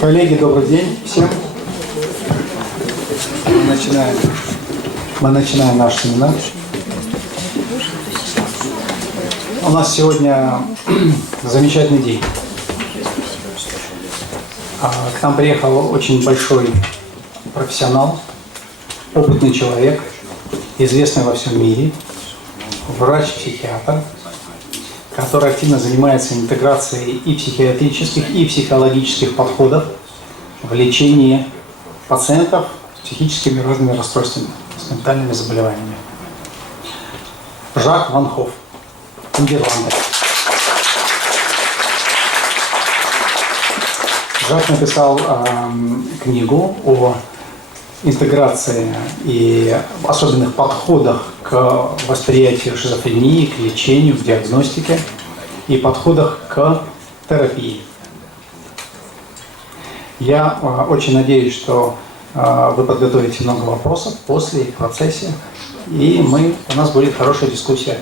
Коллеги, добрый день всем. Мы начинаем наш семинар. У нас сегодня замечательный день. К нам приехал очень большой профессионал, опытный человек, известный во всем мире, врач-психиатр, который активно занимается интеграцией и психиатрических, и психологических подходов в лечении пациентов с психическими разными расстройствами, с ментальными заболеваниями. Жак Ван Хоф, Нидерланды. Жак написал книгу о интеграции и особенных подходах к восприятию шизофрении, к лечению, к диагностике и подходах к терапии. Я очень надеюсь, что вы подготовите много вопросов после и в процессе, и у нас будет хорошая дискуссия.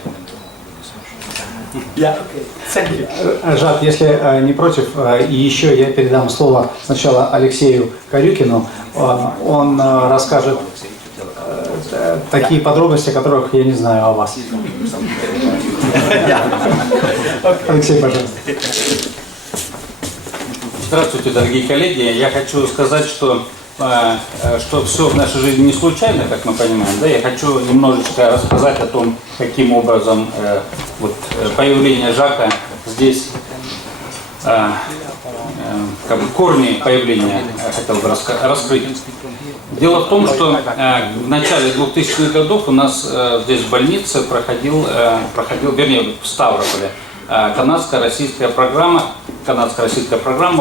Жак, если не против, и еще я передам слово сначала Алексею Корюкину. Он расскажет такие подробности, которых я не знаю о вас. Алексей, пожалуйста. Здравствуйте, дорогие коллеги. Я хочу сказать, что все в нашей жизни не случайно, как мы понимаем. Да? Я хочу немножечко рассказать о том, каким образом появление Жака здесь, корни появления хотел бы раскрыть. Дело в том, что в начале 2000-х годов у нас здесь в больнице проходил, вернее, в Ставрополе, канадско-российская программа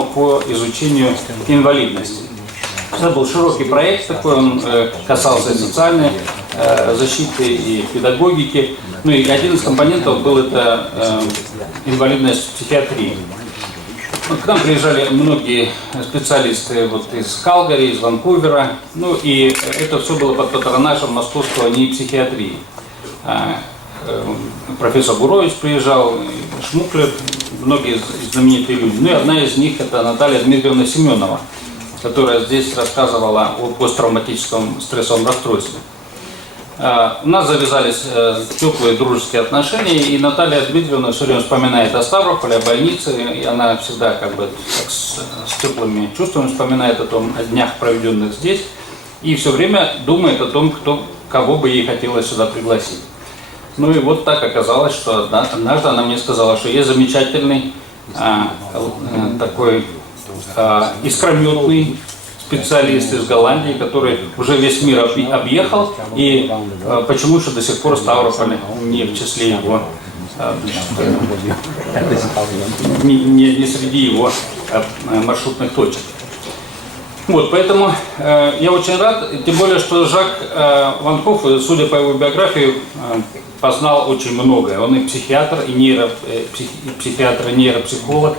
по изучению инвалидности. Это был широкий проект такой, он касался и социальной защиты, и педагогики. Ну и один из компонентов был это инвалидность в психиатрии. К нам приезжали многие специалисты из Калгари, из Ванкувера. Ну и это все было под патронажем московского НИИ психиатрии. Профессор Бурович приезжал, Шмуклер, многие знаменитые люди. Ну и одна из них это Наталья Дмитриевна Семенова, которая здесь рассказывала о посттравматическом стрессовом расстройстве. У нас завязались теплые дружеские отношения, и Наталья Дмитриевна все время вспоминает о Ставрополе, о больнице, и она всегда с теплыми чувствами вспоминает о днях, проведенных здесь, и все время думает о том, кого бы ей хотелось сюда пригласить. Ну и вот так оказалось, что однажды она мне сказала, что есть замечательный такой искрометный специалист из Голландии, который уже весь мир объехал, и почему же до сих пор Ставрополь не в числе его, не среди его маршрутных точек. Вот, поэтому я очень рад, тем более, что Жак Ван Хоф, судя по его биографии, познал очень многое. Он и психиатр, и нейропсихолог.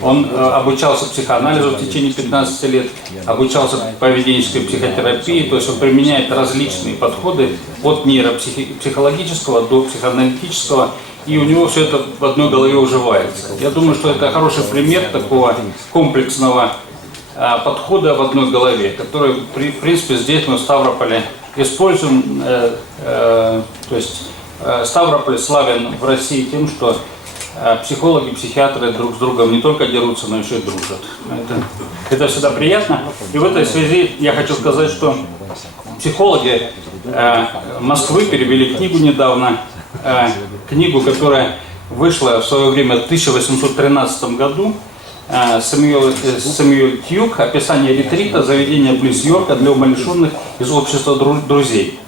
Он обучался психоанализу в течение 15 лет, обучался поведенческой психотерапии, то есть он применяет различные подходы от нейропсихологического до психоаналитического, и у него все это в одной голове уживается. Я думаю, что это хороший пример такого комплексного подхода в одной голове, который, в принципе, здесь мы в Ставрополе используем. То есть Ставрополь славен в России тем, что психологи, психиатры друг с другом не только дерутся, но еще и дружат. Это всегда приятно. И в этой связи я хочу сказать, что психологи Москвы перевели книгу недавно, книгу, которая вышла в свое время в 1813 году, Сэмюэль Тьюк, «Описание ретрита, заведения близ Йорка для умалишенных из общества друзей».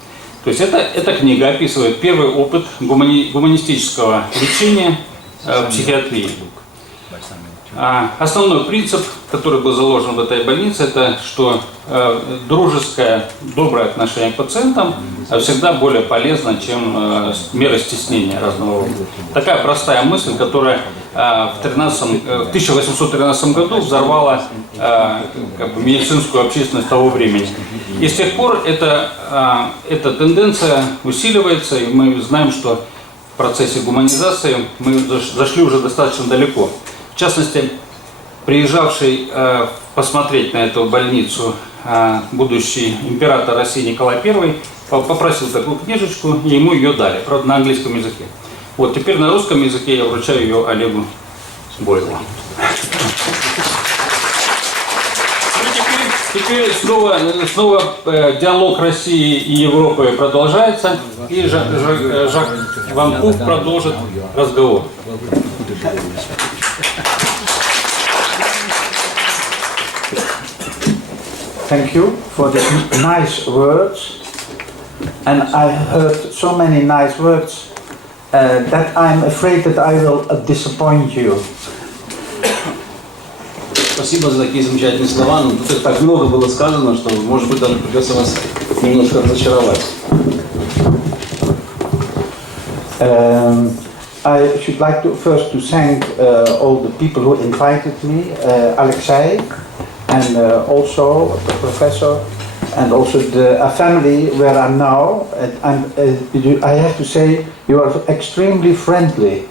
То есть эта книга описывает первый опыт гуманистического лечения в психиатрии. Основной принцип, который был заложен в этой больнице, это что дружеское, доброе отношение к пациентам всегда более полезно, чем меры стеснения разного рода. Такая простая мысль, которая в 1813 году взорвала медицинскую общественность того времени. И с тех пор эта тенденция усиливается, и мы знаем, что в процессе гуманизации мы зашли уже достаточно далеко. В частности, приезжавший посмотреть на эту больницу будущий император России Николай I попросил такую книжечку, и ему ее дали, правда, на английском языке. Вот теперь на русском языке я вручаю ее Олегу Бойлу. Теперь снова диалог России и Европы продолжается, и Жак Ван Кук продолжит разговор. Thank you for the nice words, and I heard so many nice words that I'm afraid that I will disappoint you. Спасибо за такие замечательные слова, но тут их так много было сказано, что, может быть, даже придется вас немножко разочаровать. I should like to first to thank all the people who invited me, Alexei, and also the professor, and also the family where I'm now. I have to say you are extremely friendly.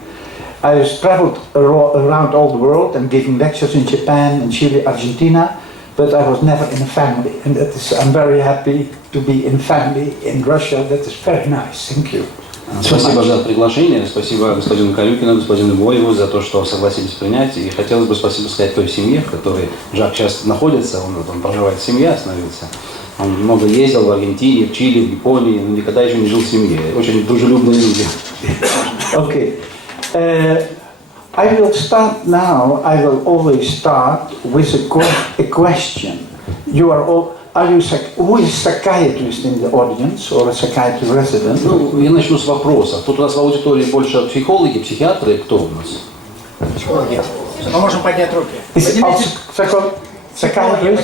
I have traveled around all the world and giving lectures in Japan, in Chile, Argentina, but I was never in a family, and that is, I'm very happy to be in family in Russia. That is very nice. Thank you. Спасибо за приглашение, спасибо господину Карюкину, господину Боеву за то, что согласились принять. И хотелось бы спасибо сказать той семье, в которой Жак сейчас находится. Он проживает в семье, остановился. Он много ездил в Аргентине, в Чили, в Японии, но никогда еще не жил в семье. Очень дружелюбные люди. Okay. I will start now. I will always start with a question. You are all. Who is psychiatrist in the audience or a psychiatric resident? Ну, я начну с вопроса. Тут у нас в аудитории больше психологи, психиатры. Кто у нас? Психологи. Мы можем поднять руки. Psychiatrist? Psychologist.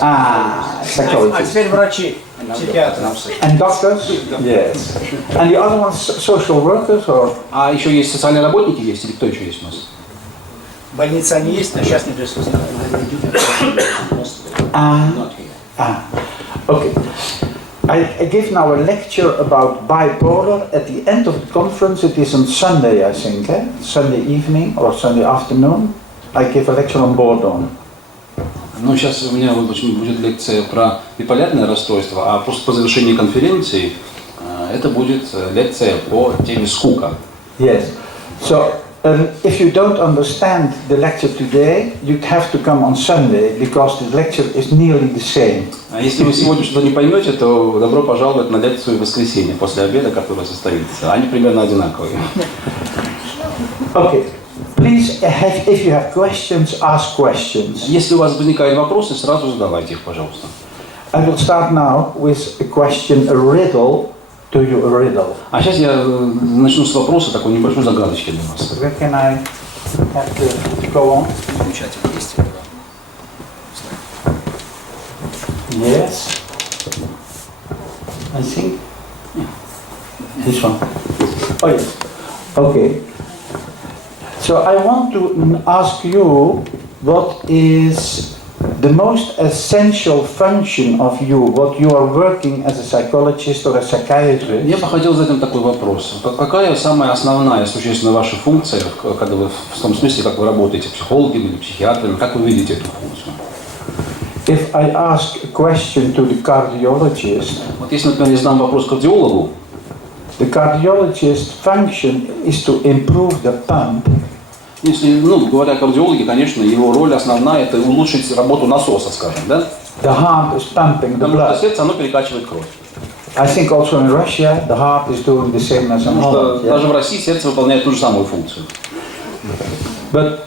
А теперь врачи, психиатры. And doctors? Yes. And the other ones social workers or? А еще есть социальные работники, есть или кто еще есть у нас? Больницы они есть, но сейчас не присутствуют. Okay. I give now a lecture about bipolar at the end of the conference. It is on Sunday, I think, Sunday evening or Sunday afternoon. I give a lecture on boredom. Ну, сейчас у меня будет лекция про биполярное расстройство, а по завершении конференции это будет лекция по теме скука. Yes. So, if you don't understand the lecture today, you have to come on Sunday because the lecture is nearly the same. А если вы сегодня что-то не поймете, то добро пожаловать на лекцию в воскресенье после обеда, которая состоится. Они примерно одинаковые. Okay. Please, if you have questions, ask questions. Если у вас возникают вопросы, сразу задавайте их, пожалуйста. I will start now with a question, a riddle. To you, a riddle. А сейчас я начну с вопроса такой небольшой загадочки для вас. Where can I have to go on? Yes. I think. This one. Oh yes. Okay. So I want to ask you what is the most essential function of you, what you are working as a psychologist or a psychiatrist. Я бы хотел задать вам такой вопрос. Какая самая основная, существенная ваша функция, когда вы, в том смысле, как вы работаете психологами или психиатрами, как вы видите эту функцию? If I ask a question to the cardiologist, Вот если, например, я задам вопрос кардиологу, the cardiologist's function is to improve the pump. если, говоря о кардиологе, конечно, его роль основная – это улучшить работу насоса, скажем, да? The heart is pumping the Потому что blood. сердце, оно перекачивает кровь. I think also in Russia the heart is doing the same as in Потому что Holland. даже в России сердце выполняет ту же самую функцию. But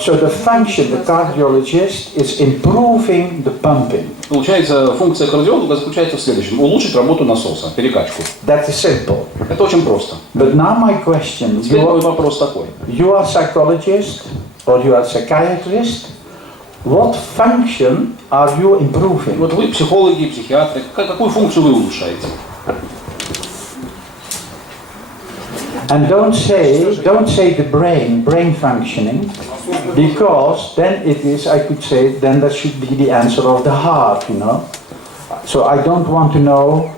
so the function of the cardiologist is improving the pumping. Получается, функция кардиолога заключается в следующем – улучшить работу насоса, перекачку. That is simple. Это очень просто. But now my question, Теперь мой вопрос такой. you are psychologist or you are psychiatrist, what function are you improving? Вот вы психологи, психиатры, какую функцию вы улучшаете? And don't say the brain functioning, because then it is, I could say, then that should be the answer of the heart, you know. So I don't want to know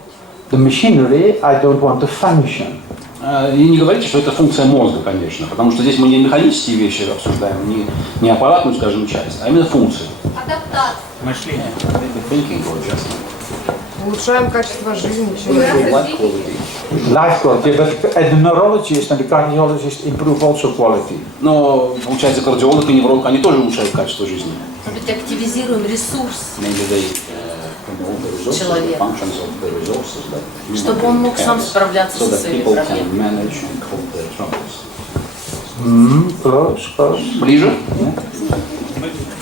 the machinery, I don't want the function. И не говорите, что это функция мозга, конечно, потому что здесь мы не механические вещи обсуждаем, не аппаратную, скажем, часть, а именно функцию. Адаптация. Мышление. Улучшаем качество жизни человека. Life quality, but the neurologist and the cardiologist improve also quality. Но, получается, кардиолог и невролог, они тоже улучшают качество жизни. Может быть, активизируем ресурс человека, чтобы он мог сам справляться со своими проблемами. Ближе?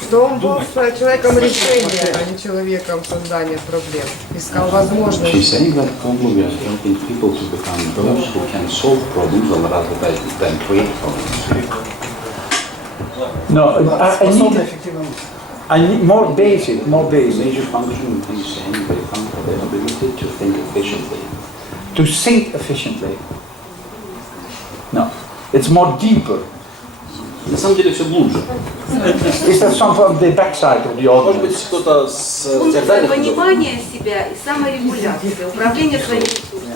Что он был человеком решения, а не человеком создания проблем. Искал возможности. She's saying that problem is helping people to become those who can solve problems rather than create problems. No, I need more basic, more basic. Major function is saying they found the ability to think efficiently. To think efficiently. No, it's more deeper. На самом деле все глубже. Is that some from the backside of the Может быть, audience? кто-то с Функция театральных понимания себя и саморегуляция, управление своими ресурсами.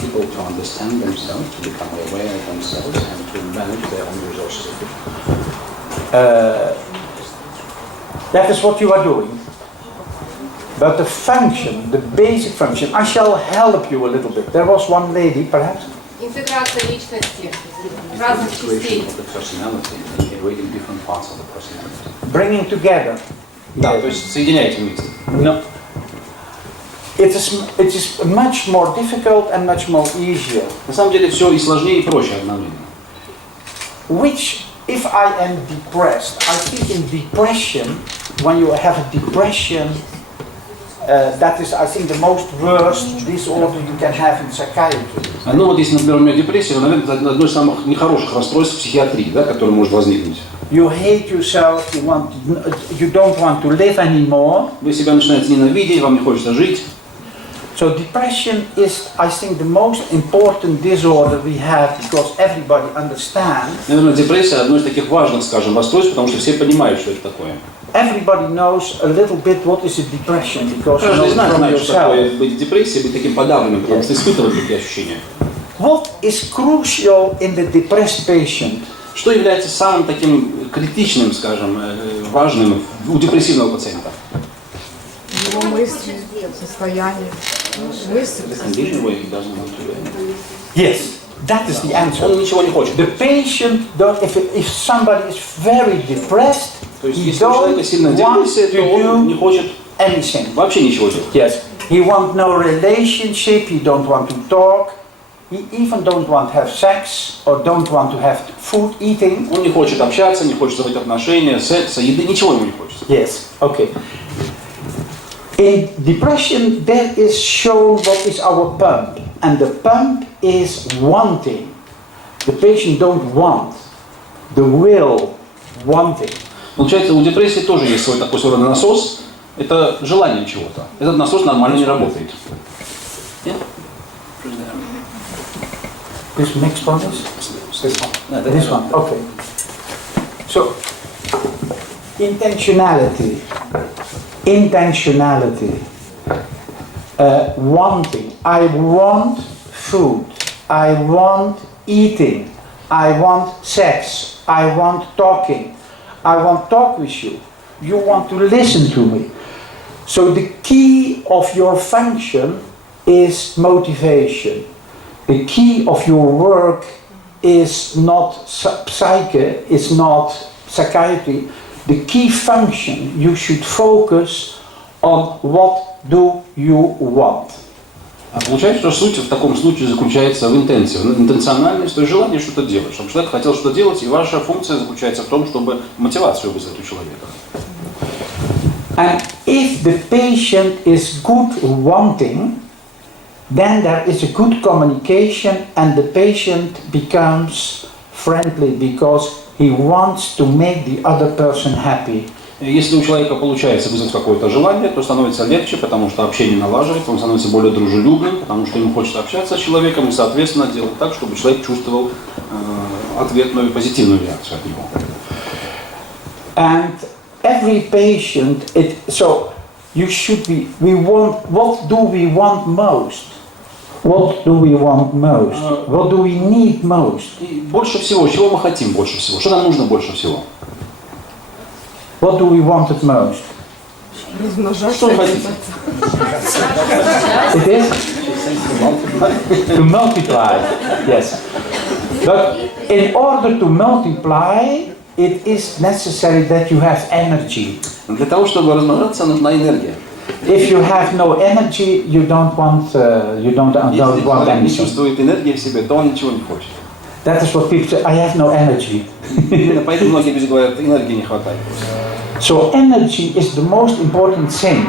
people to understand themselves, to become aware of themselves and to manage their own resources. That is what you are doing. But the function, the basic function, I shall help you a little bit. There was one lady, perhaps. Интеграция личности, разных частей. Of the personality, integrating different parts of the personality. Bringing together. Да, то есть соединяйте вместе. No. It is much more difficult and much more easier. На самом деле все и сложнее, и проще одновременно. Which, if I am depressed, I think in depression, when you have a depression, that is, I think, the most worst disorder you can have in psychiatry. Ну вот если, например, у меня депрессия, наверное, это одно из самых нехороших расстройств в психиатрии, да, которое может возникнуть. You hate yourself, you don't want to live anymore. Вы себя начинаете ненавидеть, вам не хочется жить. So depression is, I think, the most important disorder we have because everybody understands. Наверное, депрессия одно из таких важных, скажем, расстройств, потому что все понимают, что это такое. Everybody knows a little bit what is a depression because you know Каждый it from знает, что такое yourself. быть в депрессии, быть таким подавленным, потому что испытывать такие ощущения. What is crucial in the depressed patient? Что является самым таким критичным, скажем, важным у депрессивного пациента? Его мысли, состояние. Мысли. The condition where he doesn't want to do anything. Yes, that is the answer. Он ничего не хочет. The patient, if somebody is very depressed, То есть, he если у человека don't сильная want депрессия, то to он не do хочет anything. вообще ничего делать. Yes, he wants no relationship, he don't want to talk, he even don't want to have sex or don't want to have food eating. Он не хочет общаться, не хочет заводить отношения, секса, еды, ничего ему не хочется. Yes, okay. In depression, there is shown what is our pump, and the pump is wanting. The patient don't want, the will wanting. Получается, у депрессии тоже есть свой такой своего насос. Это желание чего-то. Этот насос нормально не работает. This mixed one is? This one, okay. So, intentionality. Wanting. I want food. I want eating. I want sex. I want talking. I want to talk with you. You want to listen to me. So the key of your function is motivation. The key of your work is not psyche, it's not psychiatry. The key function, you should focus on what do you want. А получается, что суть в таком случае заключается в интенции, в интенциональности, то есть желание что-то делать, чтобы человек хотел что-то делать, и ваша функция заключается в том, чтобы мотивацию вызвать у человека. And if the patient is good wanting, then there is a good communication and the patient becomes friendly because he wants to make the other person happy. Если у человека получается вызвать какое-то желание, то становится легче, потому что общение налаживается, он становится более дружелюбным, потому что ему хочется общаться с человеком и, соответственно, делать так, чтобы человек чувствовал ответную позитивную реакцию от него. And every patient, so you should be, what do we want most? What do we want most? What do we need most? И больше всего, чего мы хотим больше всего? Что нам нужно больше всего? What do we want it most? Что вы хотите? It is to multiply. Yes. But in order to multiply, it is necessary that you have energy. Для того, чтобы размножаться, нужна энергия. If you have no energy, you don't want Если want человек не anything. чувствует энергии в себе, то он ничего не хочет. That is what people say. I have no energy. Именно поэтому многие люди говорят, энергии не хватает. So energy is the most important thing.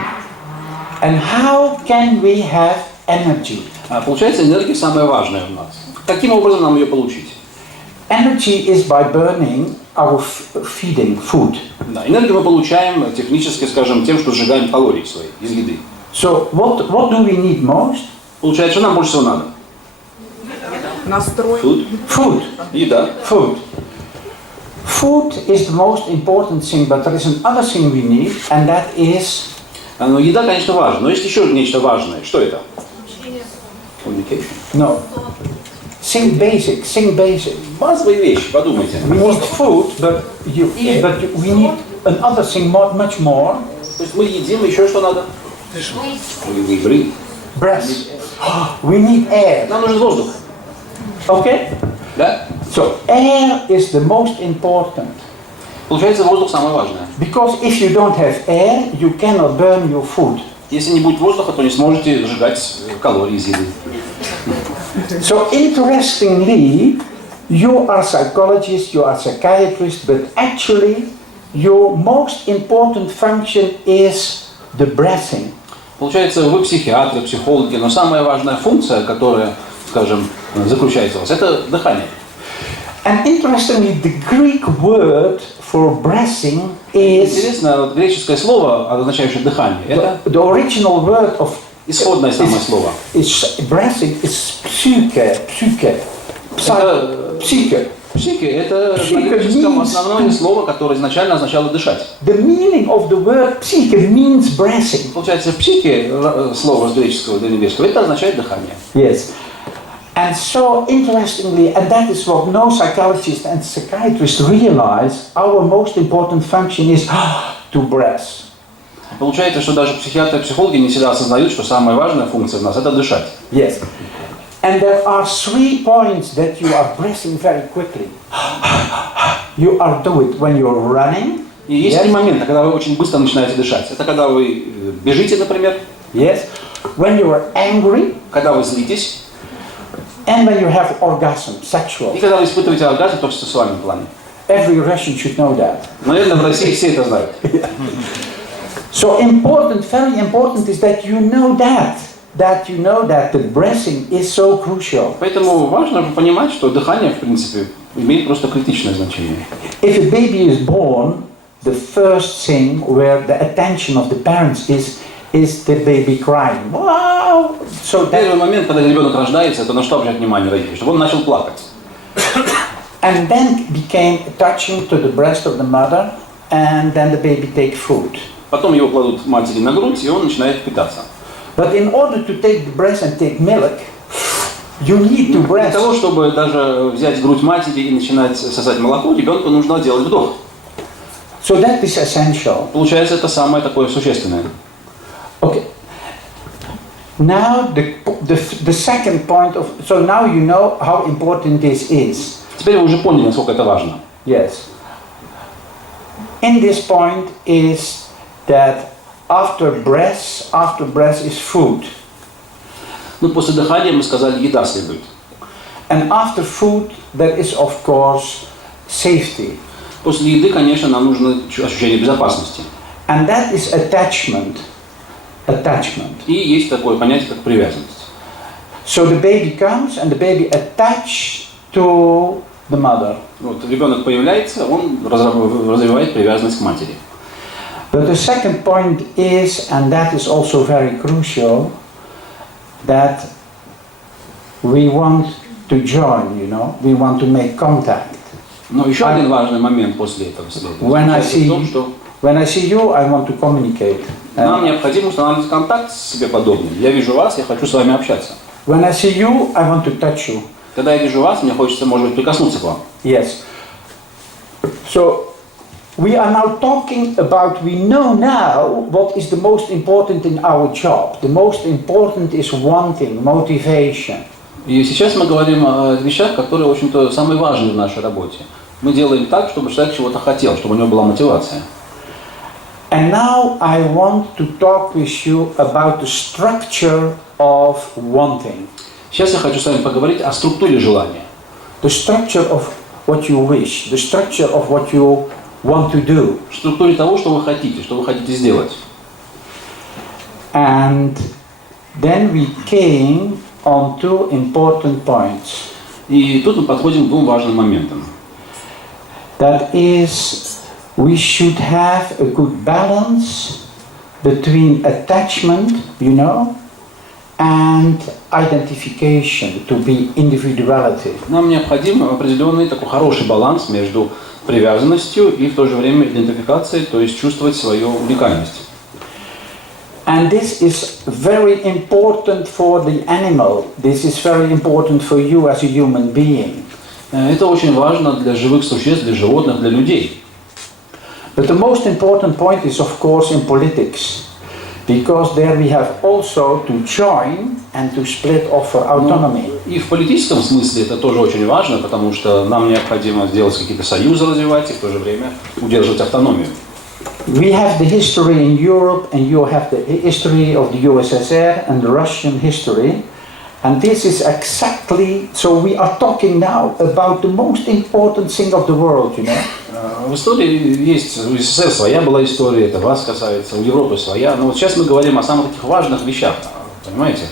And how can we have energy? Получается, энергия самая важная у нас. Каким образом нам ее получить? Energy is by burning our feeding food. Да, энергию мы получаем технически, скажем, тем, что сжигаем калории свои из еды. So what do we need most? Получается, что нам больше всего надо? Настрой. Food. Еда. Food. Food is the most important thing, but there is another thing we need, and that is... Ну, еда, конечно, важна, но есть еще нечто важное. Что это? Communication. No. Think basic, think basic. Базовые вещи, подумайте. We need food, but we need another thing much more. То есть мы едим, еще что надо? We breathe. Breath. We need air. Нам нужен воздух. Okay? Да? So air is the most important. Получается, воздух самое важное. Because if you don't have air, you cannot burn your food. Если не будет воздуха, то не сможете сжигать калории из еды. So interestingly, you are psychologist, you are psychiatrist, but actually your most important function is the breathing. Получается, вы психиатры, психологи, но самая важная функция, которая, скажем, заключается у вас, это дыхание. And interestingly, the Greek word for breathing is... Интересно, вот греческое слово, означающее дыхание, это The original word of... исходное самое слово. Breathing is psyche. Psyche. Психи – это на греческом основное слово, которое изначально означало дышать. The meaning of the word psyche means breathing. Получается, психи, слово с греческого до немецкого, это означает дыхание. Yes. And so interestingly, and that is what no psychologist and psychiatrist realize, our most important function is to breathe. Получается, что даже психиатры и психологи не всегда осознают, что самая важная функция у нас – это дышать. Yes. And there are 3 points that you are breathing very quickly. You are doing it when you're running. И есть 3 момента, когда вы очень быстро начинаете дышать. Это когда вы бежите, например. Yes. When you are angry. Когда вы злитесь. And when you have orgasm, sexual. И когда вы испытываете оргазм, то в сексуальном плане. Every Russian should know that. Наверное, в России все это знают. So important, very important is that you know that the breathing is so crucial. Поэтому важно понимать, что дыхание, в принципе, имеет просто критичное значение. If a baby is born, the first thing where the attention of the parents is the baby crying. Wow! So Первый момент, когда ребенок рождается, это на что обращать внимание родителей, чтобы он начал плакать. And then became touching to the breast of the mother, and then the baby take food. Потом его кладут матери на грудь, и он начинает питаться. But in order to take the breast and take milk, you need to breathe. Для того, чтобы даже взять грудь матери и начинать сосать молоко, ребенку нужно делать вдох. So that is essential. Получается, это самое такое существенное. Okay. Now the second point of, so now you know how important this is. Теперь вы уже поняли, насколько это важно. Yes. In this point is that after breath is food. Ну, после дыхания мы сказали, еда следует. And after food there is of course safety. После еды, конечно, нам нужно ощущение безопасности. And that is attachment. И есть такое понятие, как привязанность. So the baby comes and the baby attached to the mother. Вот, ребенок появляется, он развивает привязанность к матери. But the second point is, and that is also very crucial, that we want to join, you know, we want to make contact. Но еще один важный момент после этого следует. When I Что see you, I want to communicate. нам необходимо устанавливать контакт с себе подобным. Я вижу вас, я хочу с вами общаться. When I see you, I want to touch you. Когда я вижу вас, мне хочется, может быть, прикоснуться к вам. Yes. So we are now talking about, we know now what is the most important in our job. The most important is wanting, motivation. И сейчас мы говорим о вещах, которые, в общем-то, самые важные в нашей работе. Мы делаем так, чтобы человек чего-то хотел, чтобы у него была мотивация. And now I want to talk with you about the structure of wanting. Сейчас я хочу с вами поговорить о структуре желания. The structure of what you wish, the structure of what you want to do. Структуре того, что вы хотите сделать. And then we came on two important points. И тут мы подходим к двум важным моментам. That is, we should have a good balance between attachment, you know, and identification, to be individuality. Нам необходим определенный такой хороший баланс между привязанностью и в то же время идентификацией, то есть чувствовать свою уникальность. And this is very important for the animal. This is very important for you as a human being. Это очень важно для живых существ, для животных, для людей. But the most important point is, of course, in politics, because there we have also to join and to split off for autonomy. И в политическом смысле это тоже очень важно, потому что нам необходимо сделать какие-то союзы, развивать и в то же время удерживать автономию. We have the history in Europe, and you have the history of the USSR and the Russian history. And this is exactly, so we are talking now about the most important thing of the world, you know. В истории есть, у СССР своя была история, это вас касается, у Европы своя. Но вот сейчас мы говорим о самых таких важных вещах, понимаете?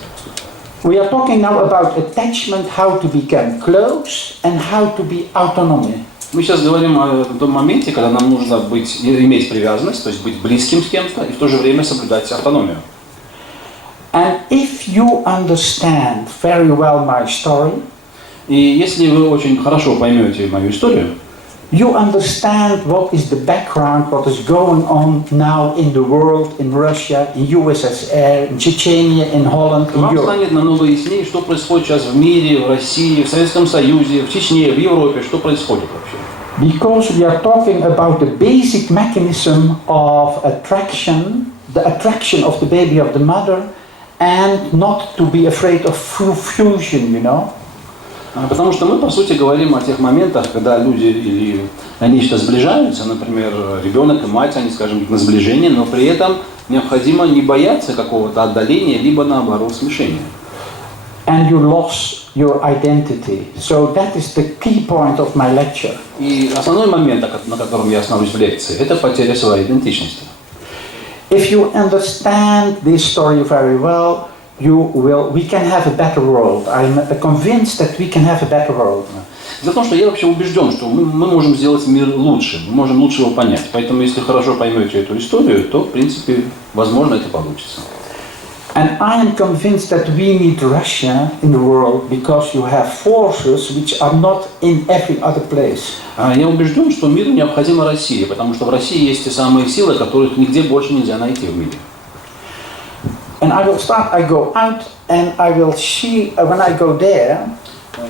We are talking now about attachment, how to become close, and how to be autonomy. Мы сейчас говорим о том моменте, когда нам нужно иметь привязанность, то есть быть близким с кем-то, и в то же время соблюдать автономию. And if you understand very well my story, и если вы очень хорошо поймете мою историю, you understand what is the background, what is going on now in the world, in Russia, in USSR, in Chechnya, in Holland, in вам Europe. станет намного яснее, что происходит сейчас в мире, в России, в Советском Союзе, в Чечне, в Европе, что происходит вообще. Because we are talking about the basic mechanism of attraction, the attraction of the baby of the mother, and not to be afraid of fusion, you know. Потому что мы, по сути, говорим о тех моментах, когда люди или нечто сближаются, например, ребенок и мать, они, скажем, на сближение, но при этом необходимо не бояться какого-то отдаления, либо наоборот смешения. And you lost your identity. So that is the key point of my lecture. И основной момент, на котором я остановлюсь в лекции, это потеря своей идентичности. If you understand this story very well, we can have a better world. I'm convinced that we can have a better world. Дело в том, что я вообще убежден, что мы можем сделать мир лучше, мы можем лучше его понять. Поэтому, если хорошо поймете эту историю, то, в принципе, возможно, это получится. And I am convinced that we need Russia in the world because you have forces which are not in every other place. Я убежден, что миру необходима Россия, потому что в России есть те самые силы, которых нигде больше нельзя найти в мире. And I will start, I go out and I will see, when I go there,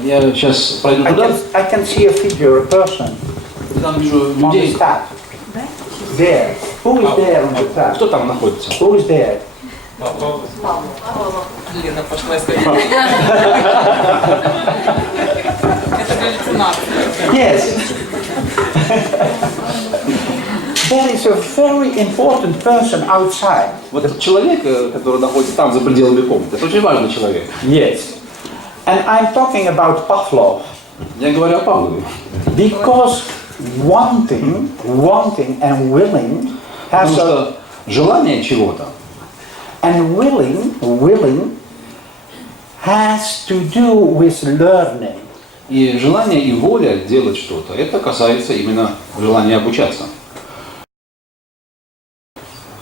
Я сейчас пройду туда, I can see a figure, a person, и там вижу on the людей. staff. There. Who is there on the staff? Кто там находится? Who is there? Лена пошла искать. Это галлюцинация. Yes. There is a very important person outside. Вот этот человек, который находится там, за пределами комнаты, это очень важный человек. Yes. And I'm talking about Pavlov. Я говорю о Павлове. Because wanting and willing has Потому что желание чего-то and willing has to do with learning. и желание и воля делать что-то, это касается именно желания обучаться.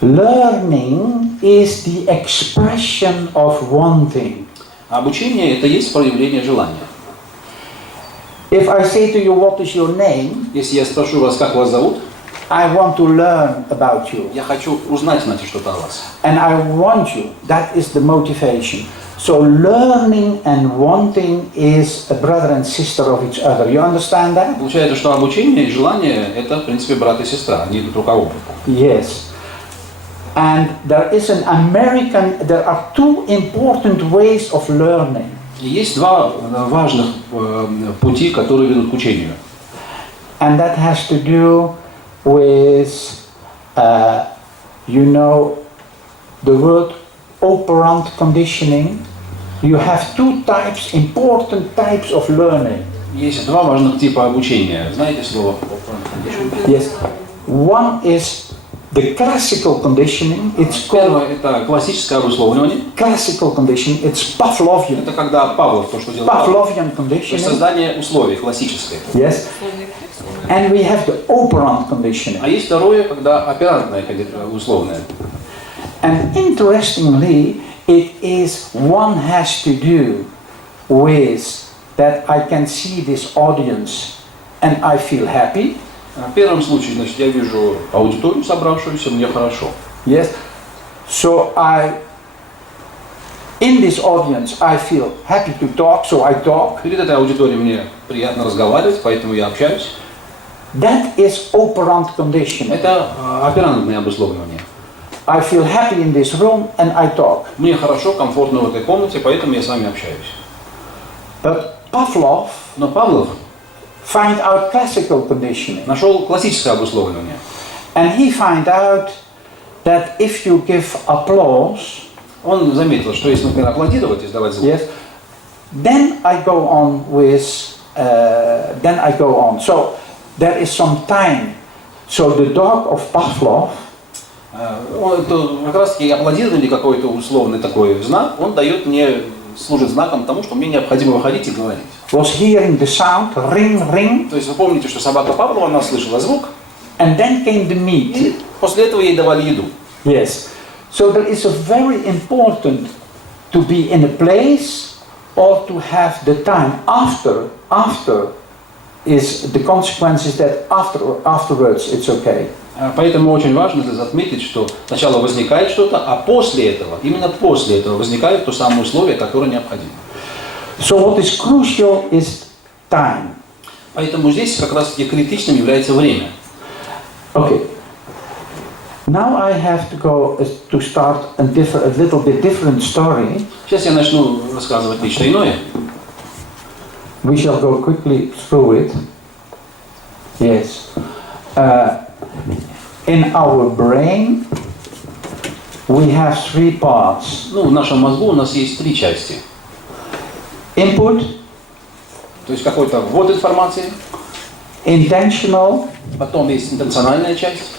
Learning is the expression of wanting. А обучение это есть проявление желания. If I say to you, what is your name? Если я спрошу вас, как вас зовут, I want to learn about you. я хочу узнать, значит, что-то о вас. And I want you. That is the motivation. So learning and wanting is a brother and sister of each other. You understand that? Получается, что обучение и желание – это, в принципе, брат и сестра, они идут рука об руку. Yes. And there are two important ways of learning. И есть два важных пути, которые ведут к учению. And that has to do with, the word operant conditioning. You have two important types of learning. Есть два важных типа обучения. Знаете слово operant conditioning? Yes. One is the classical conditioning. It's Первое called – это классическое обусловливание. classical conditioning. It's Pavlovian. Это когда Павлов, то, что делал Павлов. Pavlovian То есть conditioning. создание условий классическое. Yes. And we have the operant conditioning. А есть второе, когда оперантное условное. And interestingly, it is one has to do with that I can see this audience and I feel happy. В первом случае, значит, я вижу аудиторию собравшуюся, мне хорошо. Yes. So in this audience I feel happy to talk, so I talk. Перед этой аудиторией мне приятно разговаривать, поэтому я общаюсь. That is operant conditioning. Это оперантное обусловливание. I feel happy in this room and I talk. Мне хорошо, комфортно в этой комнате, поэтому я с вами общаюсь. But Pavlov Но Павлов find out classical conditioning. нашел классическое обусловливание. And he find out that if you give applause, Он заметил, что если, например, аплодировать, издавать звук, yes, then I go on. So there is some time. So the dog of Pavlov, это как раз таки аплодирование, какой-то условный такой знак, он дает мне, служит знаком тому, что мне необходимо выходить и говорить. was hearing the sound, ring, ring, То есть вы помните, что собака Павлова, она слышала звук, and then came the meat. и после этого ей давали еду. Yes. So there is a very important to be in a place or to have the time after is the consequences that afterwards it's okay. Поэтому очень важно отметить, что сначала возникает что-то, а после этого, именно после этого возникает то самое условие, которое необходимо. So what is crucial is time. Поэтому здесь как раз таки критичным является время. Okay. Now I have to go to start a little bit different story. Сейчас я начну рассказывать нечто иное. We shall go quickly through it. Yes. In our brain we have three parts. В нашем мозгу у нас есть три части. Input, То есть какой-то ввод информации, intentional, потом есть интенциональная часть,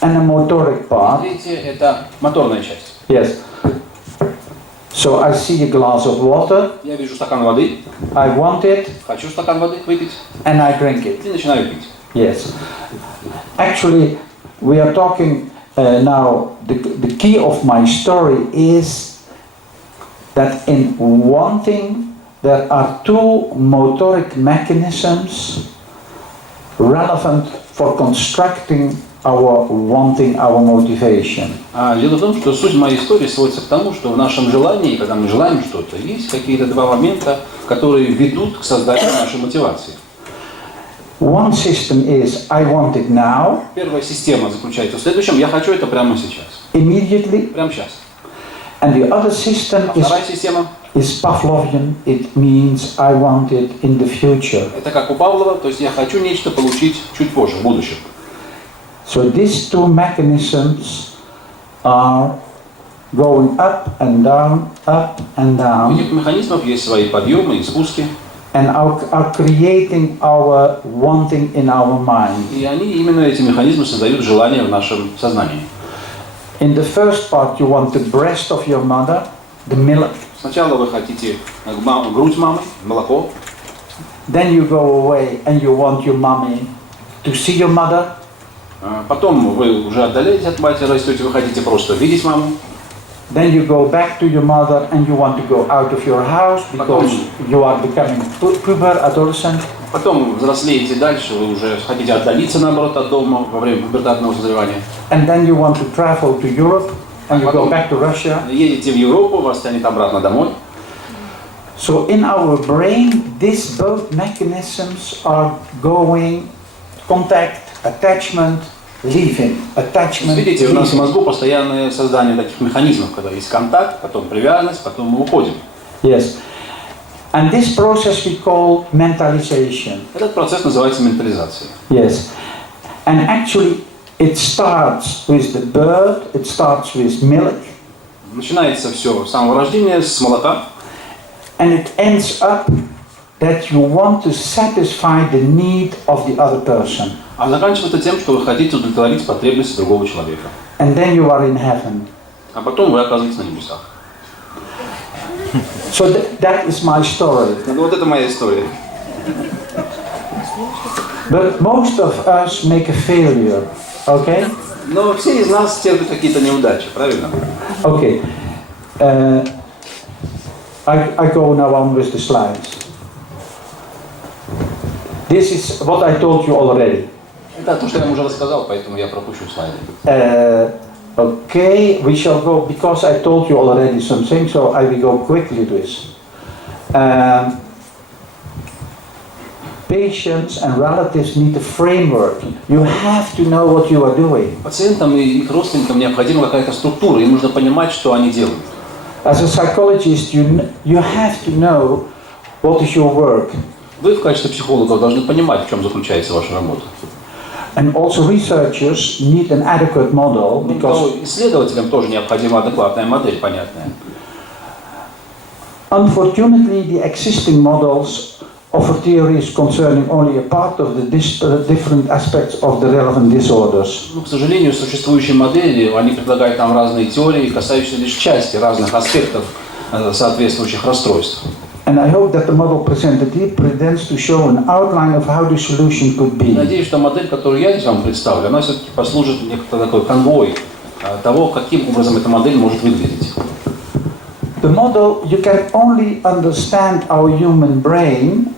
and a motoric part. третье – это моторная часть. Yes. So I see a glass of water, Я вижу стакан воды, I want it, хочу стакан воды выпить and I drink it. и начинаю пить. Yes. Actually, we are talking now, the key of my story is that in wanting there are two motoric mechanisms relevant for constructing our wanting, our motivation. Дело в том, что суть моей истории сводится к тому, что в нашем желании, когда мы желаем что-то, есть какие-то два момента, которые ведут к созданию нашей мотивации. One system is I want it now, Первая система заключается в следующем: я хочу это прямо сейчас, immediately, прямо сейчас. and the other system Вторая система is Pavlovian. It means I want it in the future. это как у Павлова, то есть я хочу нечто получить чуть позже, в будущем. So these two mechanisms are going up and down, У этих механизмов есть свои подъемы и спуски, and are creating our wanting in our mind. и они, именно эти механизмы, создают желание в нашем сознании. In the first part, you want the breast of your mother, the milk. Сначала вы хотите грудь мамы, молоко, Then you go away and you want your mommy to see your mother. потом вы уже отдаляетесь от матери, растете, вы хотите просто видеть маму. Then you go back to your mother and you want to go out of your house because you are becoming puber, adolescent. Потом взрослеете дальше, вы уже хотите отдалиться, наоборот, от дома во время пубертатного созревания. And then you want to travel to Europe and you go back to Russia. Едете в Европу, вас тянет обратно домой. So in our brain, these both mechanisms are going contact, attachment, leaving, attachment, Видите, у нас в leaving. мозгу постоянное создание таких механизмов, когда есть контакт, потом привязанность, потом мы уходим. Yes. And this process we call mentalization. Этот процесс называется ментализацией. Yes. And actually it starts with the birth, it starts with milk, Начинается все с самого рождения, с молока, and it ends up that you want to satisfy the need of the other person. а заканчивается тем, что вы хотите удовлетворить потребности другого человека. And then you are in heaven. А потом вы оказываетесь на небесах. So that is my story. Ну, вот это моя история. But most of us make a failure, okay? Но все из нас терпят какие-то неудачи, правильно? Okay. I go now on with the slides. This is what I told you already. Это то, что я вам уже рассказал, поэтому я пропущу слайды. Okay, we shall go, because I told you already something, so I will go quickly to this. Patients and relatives need a framework. You have to know what you are doing. Пациентам и их родственникам необходима какая-то структура, им нужно понимать, что они делают. As a psychologist, you have to know what is your work. Вы в качестве психологов должны понимать, в чем заключается ваша работа. And also researchers need an adequate model, because Исследователям тоже необходима адекватная модель, понятная. unfortunately the existing models offer theories concerning only a part of the different aspects of the relevant disorders. Ну, к сожалению, существующие модели, они предлагают нам разные теории, касающиеся лишь части разных аспектов соответствующих расстройств. And I hope that the model presented here pretends to show an outline of how the solution could be. Надеюсь, что модель, которую я здесь вам представлю, она все-таки послужит некоторой такой конвой того, каким образом эта модель может выглядеть. The model, you can only understand our human brain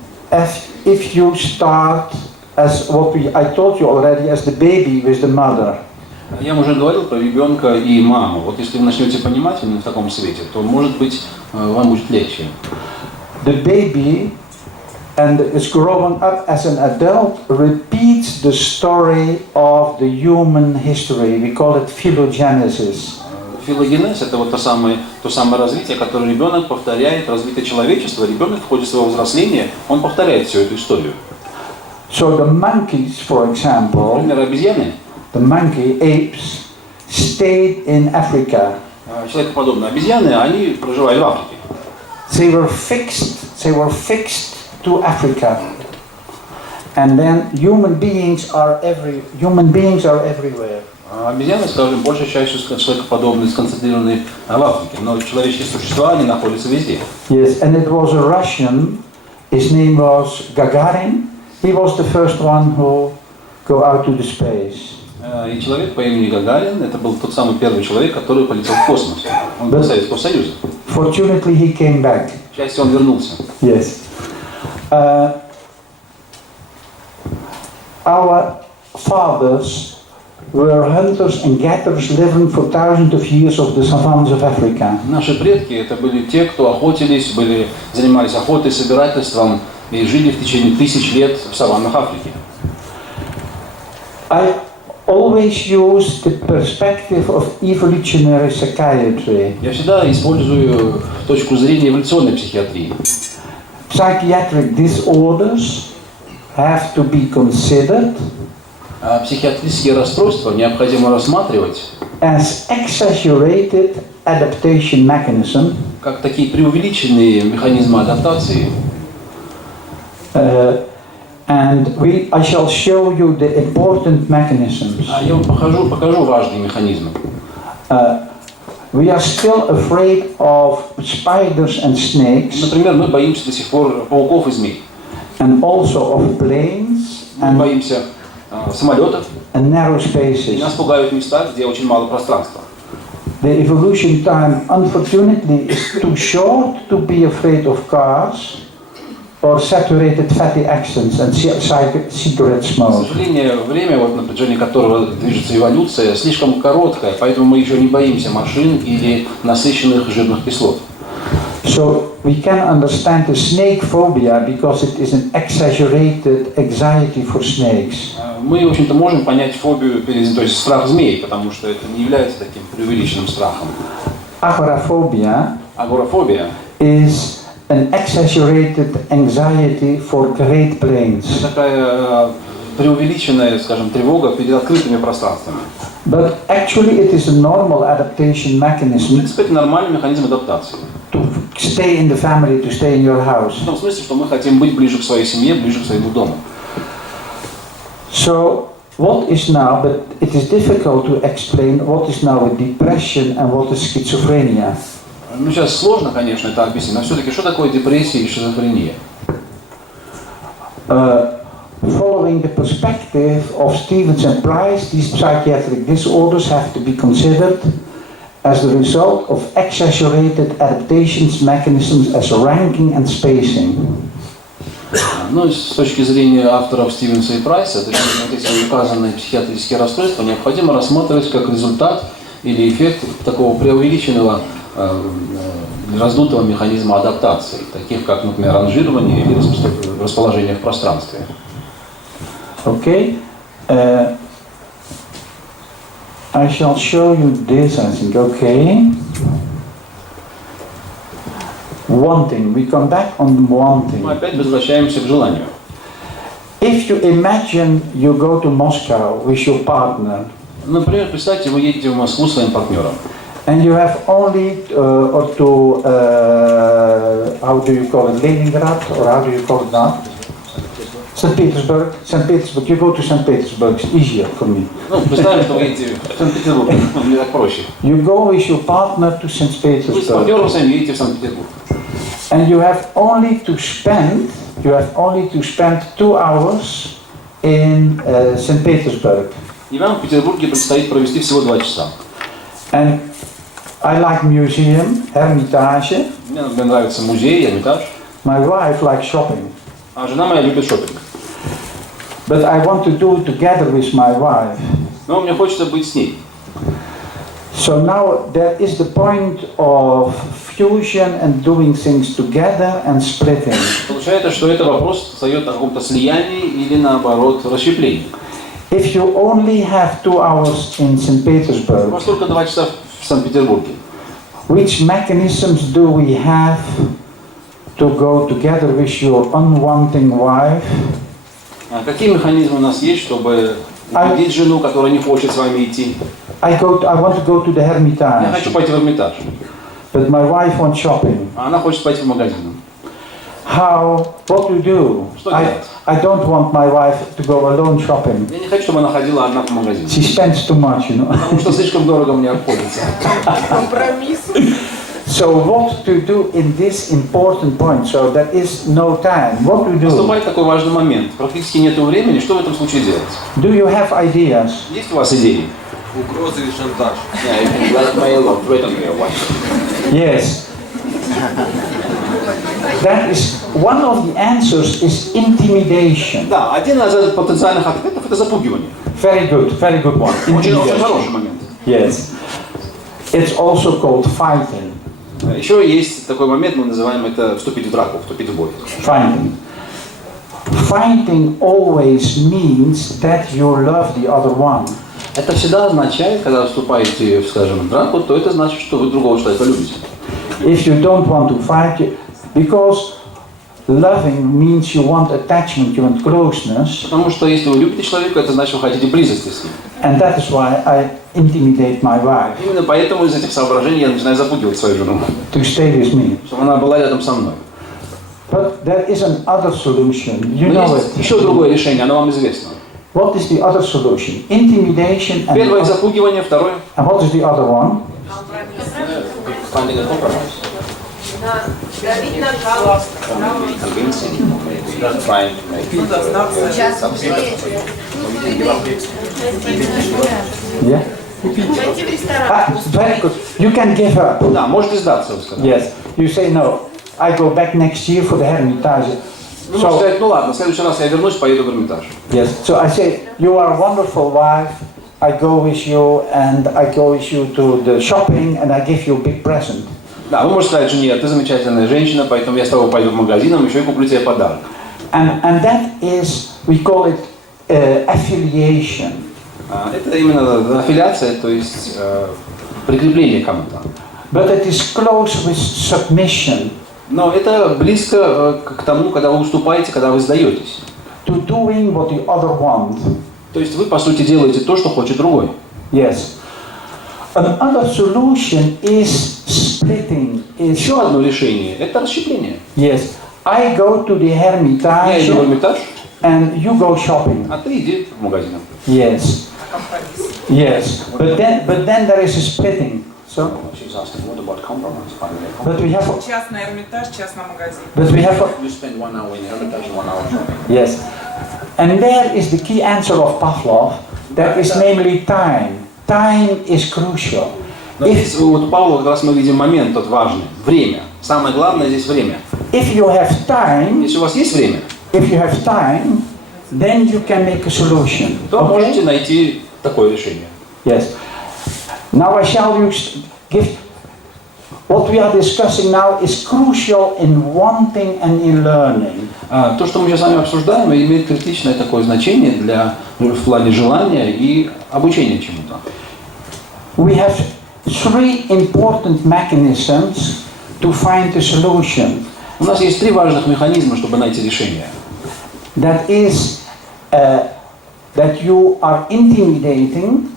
if you start as I told you already, as the baby with the mother. Я уже говорил про ребенка и маму. Вот если вы начнете понимать именно в таком свете, то, может быть, вам будет легче. The baby, and is growing up as an adult, repeats the story of the human history. We call it phylogenesis. Филогенез – это вот то самое развитие, которое ребенок повторяет, развитие человечества. Ребенок в ходе своего взросления, он повторяет всю эту историю. So the monkeys, for example, Например, обезьяны, the monkey apes, stayed in Africa. человекоподобные обезьяны, они проживали в Африке. They were fixed to Africa. And then human beings are everywhere. Обезьяны, скажем, большей частью человекоподобные, сконцентрированы в Африке, но человеческие существа, они находятся везде. Yes, and it was a Russian, his name was Gagarin. He was the first one who go out to the space. И человек по имени Гагарин, это был тот самый первый человек, который полетел в космос. Он был Советского Союза. Fortunately, he came back. К счастью, он вернулся. Yes. Our fathers were hunters and gatherers living for thousands of years of the savannas of Africa. Наши предки это были те, кто охотились, занимались охотой, собирательством и жили в течение тысяч лет в саваннах Африки. I always use the perspective of evolutionary psychiatry. Я всегда использую точку зрения эволюционной психиатрии. Psychiatric disorders have to be considered Психиатрические расстройства необходимо рассматривать as exaggerated adaptation mechanism, как такие преувеличенные механизмы адаптации. and I shall show you the important mechanisms. Я вам покажу важные механизмы. We are still afraid of spiders and snakes, Например, мы боимся до сих пор пауков и змей. and also of planes Мы боимся самолетов. and narrow И spaces. нас пугают места, где очень мало пространства. The evolution time, unfortunately, is too short to be afraid of cars or saturated fatty acids and cigarette К smoke. сожалению, время, на протяжении которого движется эволюция, слишком короткое, поэтому мы еще не боимся машин или насыщенных жирных кислот. So we can understand the snake phobia because it is an exaggerated anxiety for snakes. Мы, в общем-то, можем понять фобию, то есть страх змей, потому что это не является таким преувеличенным страхом. Agoraphobia is an exaggerated anxiety for great plains. Это такая преувеличенная, скажем, тревога перед открытыми пространствами. But actually it is a normal adaptation mechanism. Это нормальный механизм адаптации. To stay in the family, to stay in your house. В том смысле, что мы хотим быть ближе к своей семье, ближе к своему дому. So what is now, but it is difficult to explain what is now a depression and what is schizophrenia. Ну, сейчас сложно, конечно, это объяснить, но все-таки что такое депрессия и шизофрения? Following the perspective of Stevens and Price, these psychiatric disorders have to be considered as the result of exaggerated adaptations mechanisms as ranking and spacing. Ну, с точки зрения авторов Стивенса и Прайса, эти указанные психиатрические расстройства необходимо рассматривать как результат или эффект такого преувеличенного раздутого механизма адаптации, таких как, например, ранжирование или расположение в пространстве. Okay. I shall show you this, I think. Okay. Wanting. We come back on wanting. Мы опять возвращаемся к желанию. If you imagine you go to Moscow with your partner. Например, представьте, вы едете в Москву с своим партнером. And you have only how do you call it, Leningrad, or how do you call it now? St. Petersburg. You go to St. Petersburg. It's easier for me. Ну, представим, что вы едете в Санкт-Петербург. Мне так проще. You go with your partner to St. Petersburg. Вы с партнером сами едете в Санкт-Петербург. And you have only to spend 2 hours in St. Petersburg. И вам в Петербурге предстоит провести всего 2 часа. And I like museum, Hermitage. Мне нравится музей, Эрмитаж. My wife likes shopping. А жена моя любит шопинг. But I want to do it together with my wife. Но мне хочется быть с ней. So now there is the point of fusion and doing things together and splitting. Получается, что это вопрос встает о каком-то слиянии или наоборот расщеплении. If you only have 2 hours in St. Petersburg, У вас только 2 часа в Санкт-Петербурге. which mechanisms do we have to go together with your unwanting wife? Какие механизмы у нас есть, чтобы убедить жену, которая не хочет с вами идти? I want to go to the Я Hermitage, хочу пойти в Эрмитаж. but my wife wants shopping. А она хочет пойти в магазин. What to do? Что делать? I don't want my wife to go alone shopping. Я не хочу, чтобы она ходила одна по магазину. She spends too much, you know. Потому что слишком дорого мне обходится. Компромисс. So what to do in this important point? So there is no time. What to do? Наступает такой важный момент. Практически нет времени. Что в этом случае делать? Do you have ideas? Есть у вас идеи? Угрозы и шантаж. Yes. That is one of the answers is intimidation. Да, один из потенциальных ответов – это запугивание. Very good one. Очень Intimidation. хороший момент. Yes. It's also called fighting. Еще есть такой момент, мы называем это вступить в драку, вступить в бой. Fighting. Fighting always means that you love the other one. Это всегда означает, когда вступаете, скажем, в драку, то это значит, что вы другого человека любите. If you don't want to fight, because loving means you want attachment, you want closeness. Потому что если вы любите человека, это значит, вы хотите близости с ним. And that is why I intimidate my wife. Именно поэтому из этих соображений я начинаю запугивать свою жену. To stay with me. Чтобы она была рядом со мной. But there is another solution. You Но know есть it. еще другое решение, оно вам известно. What is the other solution? Intimidation and Первое запугивание, второе. And what is the other one? Finding a compromise. Давить на жалость. Yeah. Пойти в ресторан. Very good. You can give up. Да, можете сдаться, вы сказали. Yes. You say no. I go back next year for the Hermitage. Вы можете сказать, ну ладно, в следующий раз я вернусь, поеду в Эрмитаж. Yes. So I say, you are a wonderful wife. I go with you and I go with you to the shopping and I give you a big present. Да, вы можете сказать жене: ты замечательная женщина, поэтому я с тобой пойду в магазин, еще и куплю тебе подарок. And that is, we call it affiliation. Это именно аффилиация, то есть прикрепление к кому-то. But it is close with submission. Но это близко к тому, когда вы уступаете, когда вы сдаетесь. To doing what the other want. То есть вы, по сути, делаете то, что хочет другой. Yes. Another solution is splitting. Еще одно решение – это расщепление. Yes. I go to the Я Hermitage иду в Эрмитаж, and you go shopping. а ты иди в магазин. Yes. Yes. But then there is a splitting. So. She's asking, what about compromise? But we have. Частный Эрмитаж, частный магазин. But we have. You spend 1 hour in Hermitage and 1 hour shopping. Yes. And there is the key answer of Pavlov. That is namely time. Time is crucial. Но здесь вот у Павла как раз мы видим момент тот важный. Время. Самое главное здесь время. If you have time, Если у вас есть время, then you can make a solution. то можете найти такое решение. Yes. Now I shall give. What we are discussing now is crucial in wanting and in learning. То, что мы сейчас с вами обсуждаем, имеет критичное такое значение в плане желания и обучения чему-то. We have 3 important mechanisms to find a solution. У нас есть 3 важных механизма, чтобы найти решение. That is that you are intimidating.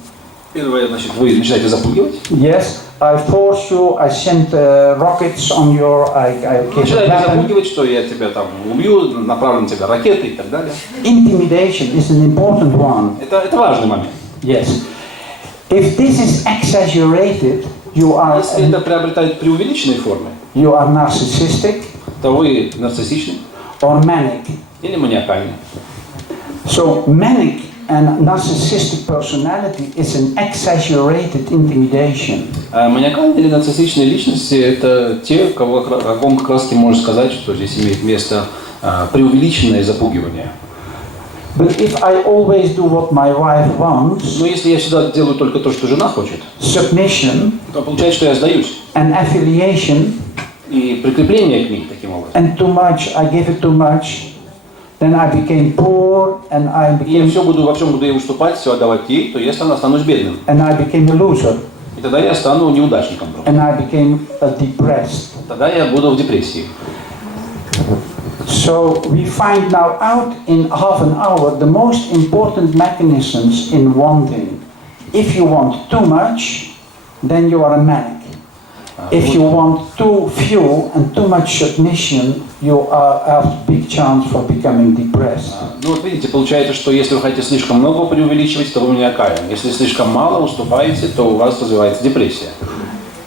Первое, значит, вы начинаете запугивать. Yes, I force you. I send rockets on your. I Начинаете запугивать, что я тебя там убью, направлю на тебя ракеты и так далее. Intimidation is an important one. Это важный момент. Yes. If this is exaggerated, you are. Если это приобретает преувеличенные формы, You are narcissistic то вы нарциссичны or manic. или маниакальны. So manic and narcissistic personality is an exaggerated intimidation. Маниакальные или нарциссичные личности – это те, о ком как раз можно сказать, что здесь имеет место преувеличенное запугивание. But if I always do what my wife wants, Но если я всегда делаю только то, что жена хочет, submission то получается, что я сдаюсь. and affiliation, И прикрепление к ней таким образом. and too much, I give it too much, then I became poor and I И я became во всем буду ей уступать, все отдавать ей, то я останусь бедным. a loser, И тогда я стану неудачником. and I became depressed. Тогда я буду в депрессии. So we find now out in half an hour the most important mechanisms in wanting. If you want too much, then you are a manic. If you want too few and too much submission, you have big chance for becoming depressed. Ну вот видите, получается, что если вы хотите слишком много преувеличивать, то вы маниакальны. Если слишком мало уступаете, то у вас развивается депрессия.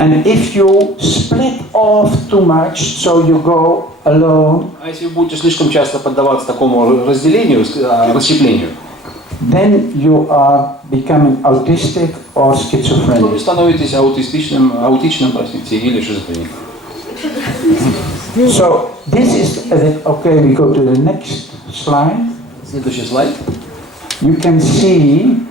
And if you split off too much, so you go alone, А если вы будете слишком часто поддаваться такому разделению, расщеплению, then you are becoming autistic or то schizophrenic. вы становитесь аутичным, простите, или шизофреником. So this is okay. We go to the next slide. Следующий слайд. You can see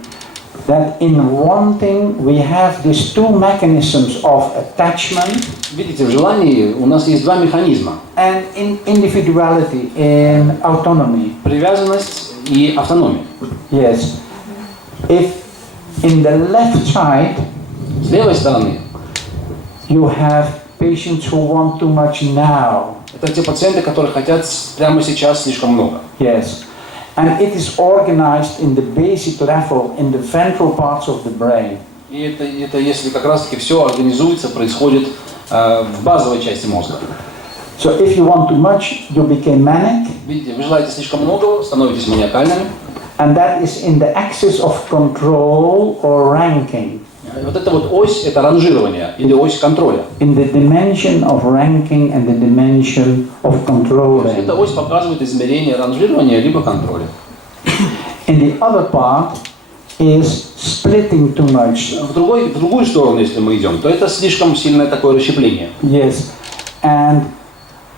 that in wanting we have these 2 mechanisms of attachment. Видите, в желании у нас есть 2 механизма. And in individuality, in autonomy. Привязанность и автономия. Yes. If in the left side С левой стороны you have patients who want too much now. это те пациенты, которые хотят прямо сейчас слишком много. Yes. And it is organized in the basic level in the ventral parts of the brain. И это если как раз-таки все организуется, происходит в базовой части мозга. So if you want too much, you become manic. Видите, вы желаете слишком много, становитесь маниакальными. And that is in the axis of control or ranking. Вот эта вот ось – это ранжирование или ось контроля. In the dimension of ranking and the dimension of controlling. Эта ось показывает измерение ранжирования либо контроля. In the other part is splitting too much. В другую сторону, если мы идем, то это слишком сильное такое расщепление. Yes. And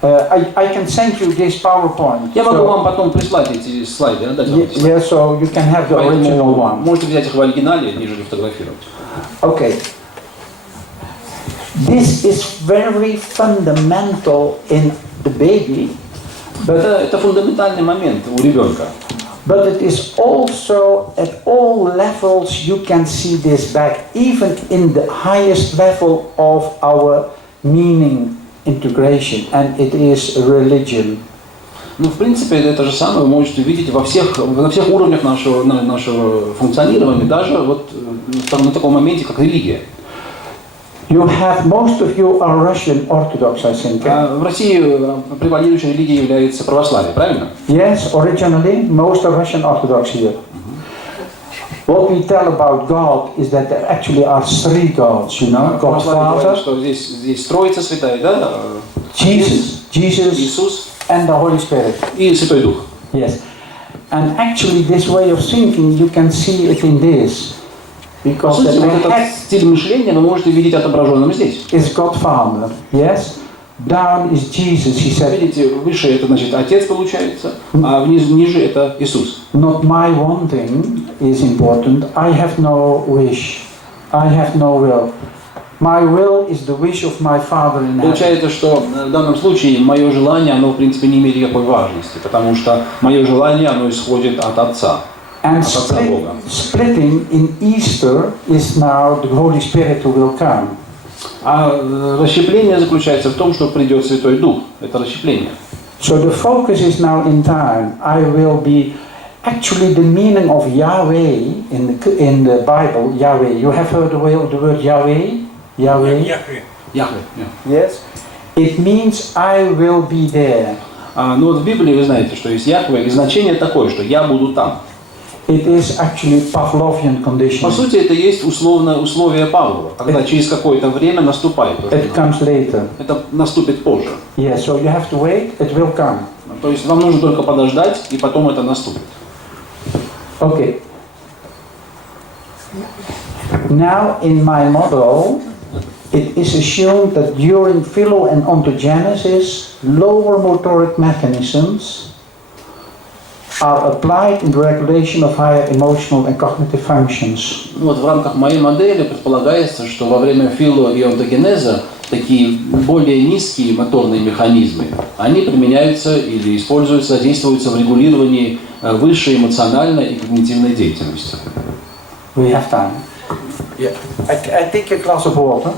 I can send you this PowerPoint. Я могу вам потом прислать эти слайды. Yeah, so you can have the original one. Можете взять их в оригинале, нежели фотографировать. Okay. This is very fundamental in the baby. Это фундаментальный момент у ребенка. But it is also at all levels you can see this back, even in the highest level of our meaning integration, and it is religion. Ну, в принципе, это же самое вы можете увидеть на всех уровнях нашего функционирования, даже вот на таком моменте, как религия. Most of you are Russian Orthodox, I think. В России превалирующей религией является православие, правильно? Yes, originally most are Russian Orthodox here. What we tell about God is that there actually are three gods, you know, God Father, что здесь Троица Святая, да? Jesus, Иисус and the Holy Spirit. И Святой Дух. Yes, and actually this way of thinking you can see it in this. По сути, вот этот стиль мышления вы можете видеть отображенным здесь. Is God Father, yes? Down is Jesus, he said. Видите, выше это значит Отец получается, а ниже это Иисус. Not my wanting is important. I have no wish. I have no will. My will is the wish of my Father in heaven. Получается, что в данном случае мое желание, оно в принципе не имеет никакой важности, потому что мое желание, оно исходит от Отца. And splitting in Easter is now the Holy Spirit who will come. А расщепление заключается в том, что придет Святой Дух. Это расщепление. So the focus is now in time. I will be actually the meaning of Yahweh in the Bible. Yahweh. You have heard the word Yahweh? Yahweh. Яхве. Yes. It means I will be there. Ну вот в Библии вы знаете, что есть Яхве, и значение такое, что я буду там. It is actually Pavlovian condition. По сути, это есть условие Павлова, когда через какое-то время наступает. It comes later. Это наступит позже. Yes, so you have to wait, it will come. То есть вам нужно только подождать, и потом это наступит. Okay. Now in my model, it is assumed that during philo and ontogenesis, lower motoric mechanisms are applied in the regulation of higher emotional and cognitive functions. Вот в рамках моей модели предполагается, что во время фило- и онтогенеза такие более низкие моторные механизмы, они применяются или используются, задействуются в регулировании высшей эмоциональной и когнитивной деятельности. We have time. Yeah. I take a glass of water.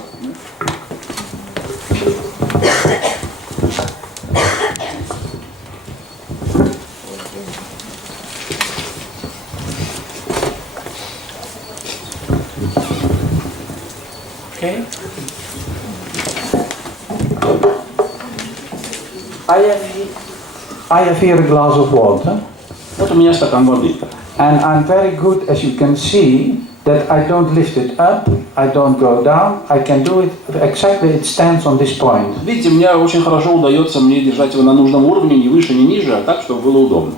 Okay. I have here a glass of water. Вот у меня стакан воды. And I'm very good, as you can see, that I don't lift it up, I don't go down, I can do it exactly, it stands on this point. Видите, мне очень хорошо удается мне держать его на нужном уровне, ни выше, ни ниже, а так, чтобы было удобно.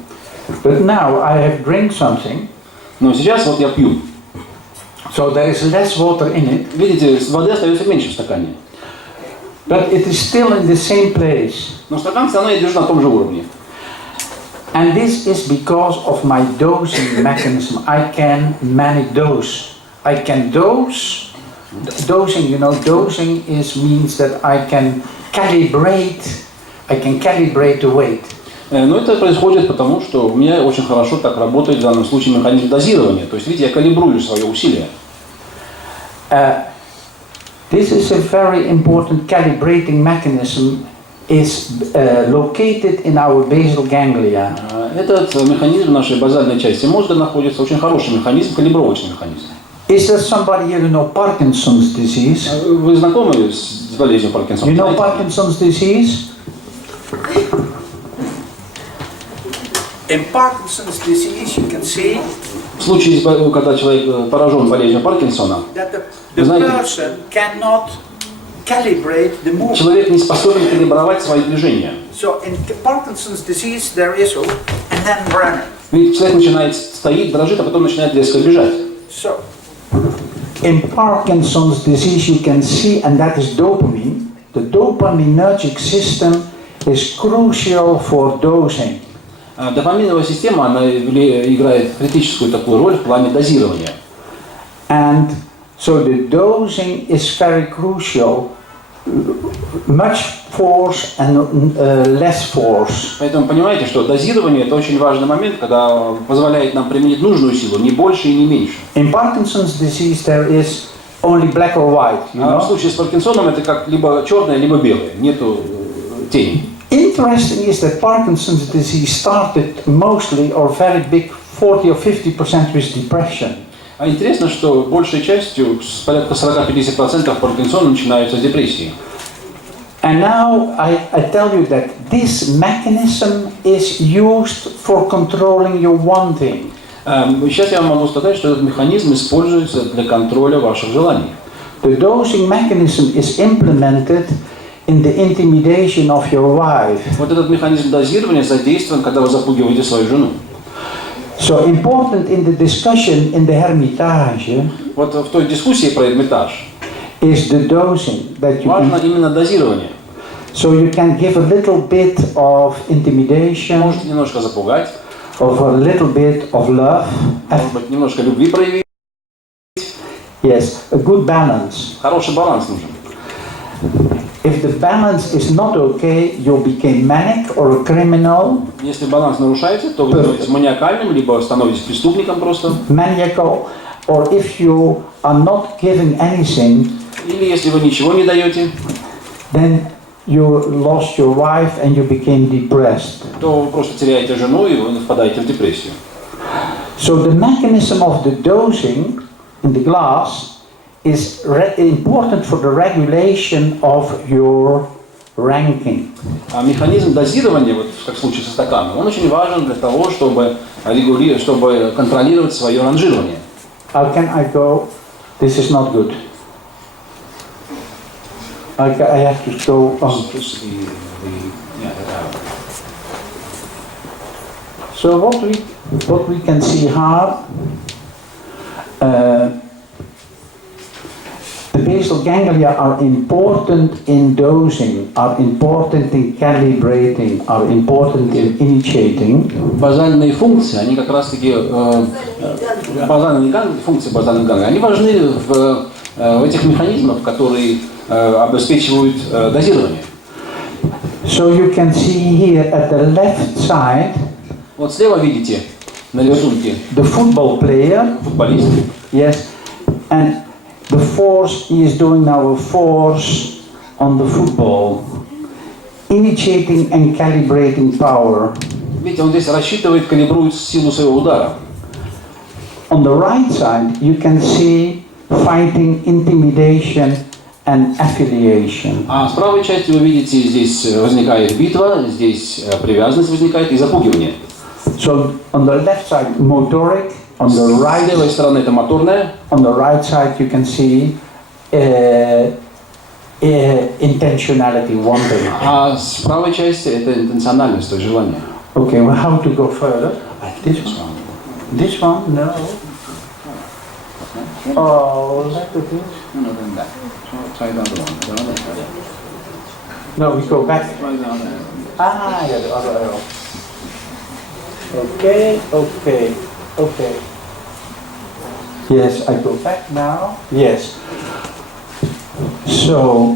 But now I have drank something. Но сейчас вот я пью. So there is less water in it. Видите, воды остается меньше в стакане. But it is still in the same place. Но стакан все равно я держу на том же уровне. And this is because of my dosing mechanism. I can manage dose. I can dose. Dosing, you know, dosing means that I can calibrate the weight. Но это происходит потому, что у меня очень хорошо так работает в данном случае механизм дозирования. То есть, видите, я калибрую свое усилие. This is a very important calibrating mechanism. Is located in our basal ganglia. Этот механизм в нашей базальной части мозга находится, очень хороший механизм, калибровочный механизм. Is there somebody here who know Parkinson's disease? Вы знакомы с болезнью Паркинсона? You know Parkinson's disease? In Parkinson's disease, you can see В случае, когда человек поражен болезнью Паркинсона, that the person cannot calibrate the movement. Человек не способен калибровать свои движения. So in Parkinson's disease, there is and then running. Ведь человек начинает стоит, дрожит, а потом начинает резко бежать. So in Parkinson's disease, you can see, and that is dopamine. The dopaminergic system is crucial for dosing. Дофаминовая система, она играет критическую такую роль в плане дозирования. And so the dosing is very crucial much force and less force. Поэтому понимаете, что дозирование – это очень важный момент, когда позволяет нам применить нужную силу, не больше и не меньше. In Parkinson's disease there is only black or white, you know? В случае с Паркинсоном это как либо черное, либо белое, нету тени. Interesting is that Parkinson's disease started mostly or very big 40 or 50% with depression. А интересно, что большей частью, с порядка 40-50% Паркинсона начинаются с депрессии. And now I tell you that this mechanism is used for controlling your wanting. Сейчас я вам могу сказать, что этот механизм используется для контроля ваших желаний. The dosing mechanism is implemented in the intimidation of your wife. Вот этот механизм дозирования задействован, когда вы запугиваете свою жену. So important in the discussion in the Hermitage. Вот в той дискуссии про Эрмитаж is the dosing that you важно именно дозирование. So you can give a little bit of intimidation, можете немножко запугать, of a little bit of love, может быть, немножко любви проявить. Yes, a good balance. Хороший баланс нужен. If the balance is not okay, you become manic or a criminal. Если баланс нарушается, то вы становитесь маниакальным, либо становитесь преступником просто. Maniacal, or if you are not giving anything, или если вы ничего не даете, then you lost your wife and you became depressed. То вы просто теряете жену и вы впадаете в депрессию. So the mechanism of the dosing in the glass is important for the regulation of your ranking. А механизм дозирования, вот как в случае со стаканом, он очень важен для того, чтобы контролировать свое ранжирование. How can I go? This is not good. I have to go on. So what we can see here, the basal ganglia are important in dosing, are important in calibrating, are important in initiating. Базальные функции, они как раз таки функции базальных ганглий, они важны в этих механизмах, которые обеспечивают дозирование. So you can see here at the left side. Вот слева видите на рисунке the football player. Футболист. Yes, and the force, he is doing now a force on the football, initiating and calibrating power. Видите, он здесь рассчитывает, калибрует силу своего удара. On the right side, you can see fighting, intimidation and affiliation. А с правой части вы видите, здесь возникает битва, здесь привязанность возникает и запугивание. So on the left side, motoric. On the right, с левой стороны это моторная. On the right side, you can see intentionality, wanting. А с правой части это интенциональность, то есть желание. Okay, well, how to go further? This one? This one? No. Oh, look at this. Try the other one. No, we go back. Ah, yeah, the other arrow. Okay, okay, okay. Yes, I go back now. Yes. So,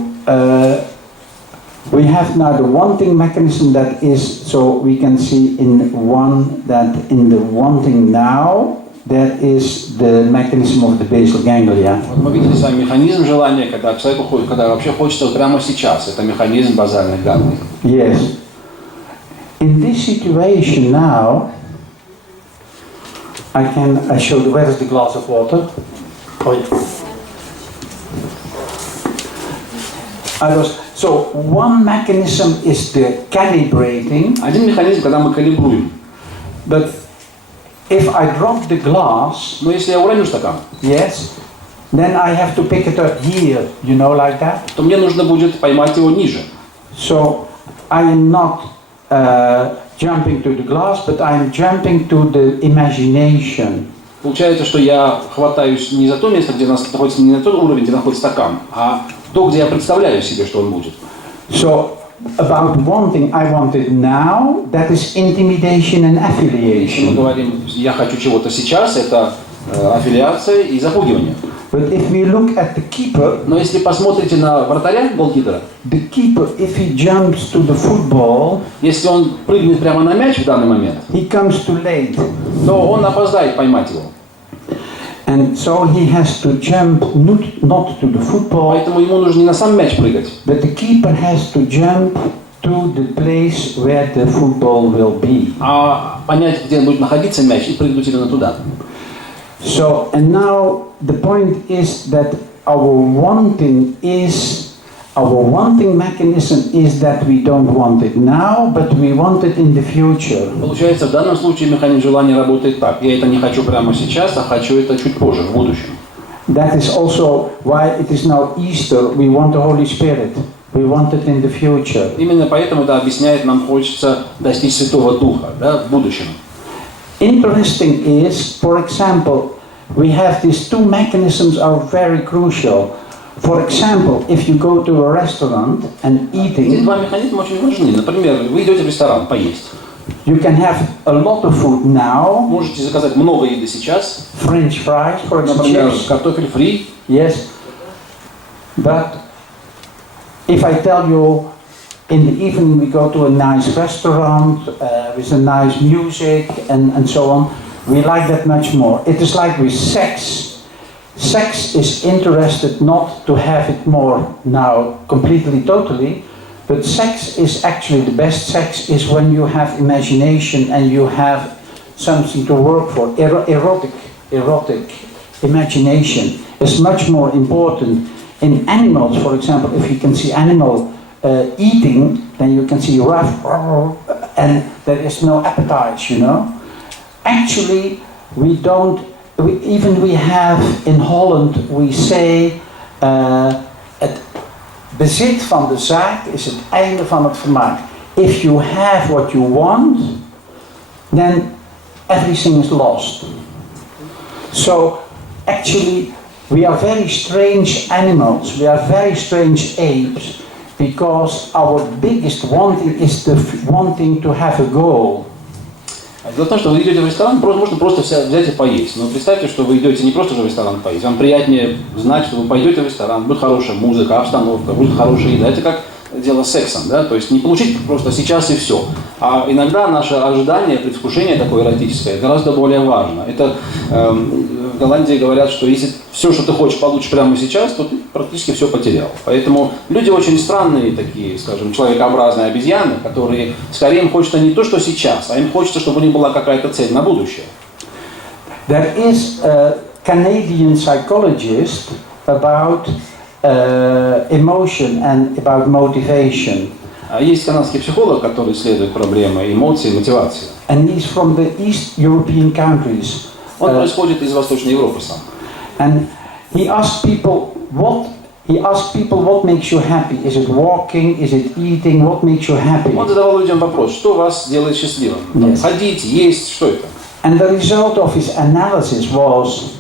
we have now the wanting mechanism that is, so we can see in one that in the wanting now, there is the mechanism of the basal ganglia. Вот мы видели с вами механизм желания, когда человек уходит, когда вообще хочется вот прямо сейчас. Это механизм базальных ганглий. Yes. In this situation now, I show you, where is the glass of water? Oh, yeah. So one mechanism is the calibrating. Один mеханизм, когда мы калибруем. But if I drop the glass, но если я уроню стакан, yes, then I have to pick it up here, you know, like that. То мне нужно будет поймать его ниже. So I am not jumping to the glass, but I am jumping to the imagination. Получается, что я хватаюсь не за то место, где находится, не на тот уровень, где находится стакан, а то, где я представляю себе, что он будет. So about wanting, I want it now. That is intimidation and affiliation. Если мы говорим, я хочу чего-то сейчас, это аффилиация и запугивание. But if we look at the keeper, Но если посмотрите на вратаря, голкипера, the keeper, if he jumps to the football, если он прыгнет прямо на мяч в данный момент, he comes too late. то он опоздает поймать его. And so he has to jump not to the football, Поэтому ему нужно не на сам мяч прыгать, but the keeper has to jump to the place where the football will be. а понять, где будет находиться мяч, и прыгнуть именно туда. So, and now the point is that our wanting mechanism is that we don't want it now, but we want it in the future. Получается, в данном случае механизм желания работает так. Я это не хочу прямо сейчас, а хочу это чуть позже, в будущем. That is also why it is now Easter. We want the Holy Spirit. We want it in the future. Именно поэтому это объясняет, нам хочется достичь Святого Духа, да, в будущем. Interesting is, for example, we have these two mechanisms are very crucial. For example, if you go to a restaurant and Эти eating, два механизма очень важны. Например, вы идете в ресторан поесть. you can have a lot of food now, Можете заказать много еды сейчас, French fries, for например, example, картофель фри. yes. But if I tell you, in the evening we go to a nice restaurant with a nice music and so on, we like that much more. It is like with sex. Sex is interested not to have it more now completely, totally, but sex is actually the best sex is when you have imagination and you have something to work for. Erotic imagination is much more important. In animals, for example, if you can see animal eating, then you can see rough, and there is no appetite, you know. Actually, we have in Holland, we say, het bezit van de zaak is het einde van het vermaak. If you have what you want, then everything is lost. So, actually, we are very strange animals, we are very strange apes, because our biggest wanting is the wanting to have a goal. Дело в том, что вы идете в ресторан, можно просто взять и поесть. Но представьте, что вы идете не просто же в ресторан поесть. Вам приятнее знать, что вы пойдете в ресторан, будет хорошая музыка, обстановка, будет хорошая еда. Это как дело с сексом, да? То есть не получить просто сейчас и все. А иногда наше ожидание, предвкушение такое эротическое гораздо более важно. Это в Голландии говорят, что если все, что ты хочешь, получишь прямо сейчас, то ты практически все потерял. Поэтому люди очень странные такие, скажем, человекообразные обезьяны, которые скорее им хочется не то, что сейчас, а им хочется, чтобы у них была какая-то цель на будущее. There is a Canadian psychologist about emotion and about motivation. Есть канадский психолог, который исследует проблемы эмоций и мотивации. And he's from the East European countries. Он происходит из Восточной Европы сам. And he asked people what makes you happy? Is it walking? Is it eating? What makes you happy? Он задавал людям вопрос, что вас делает счастливым? Yes. Ходить, есть, что это? And the result of his analysis was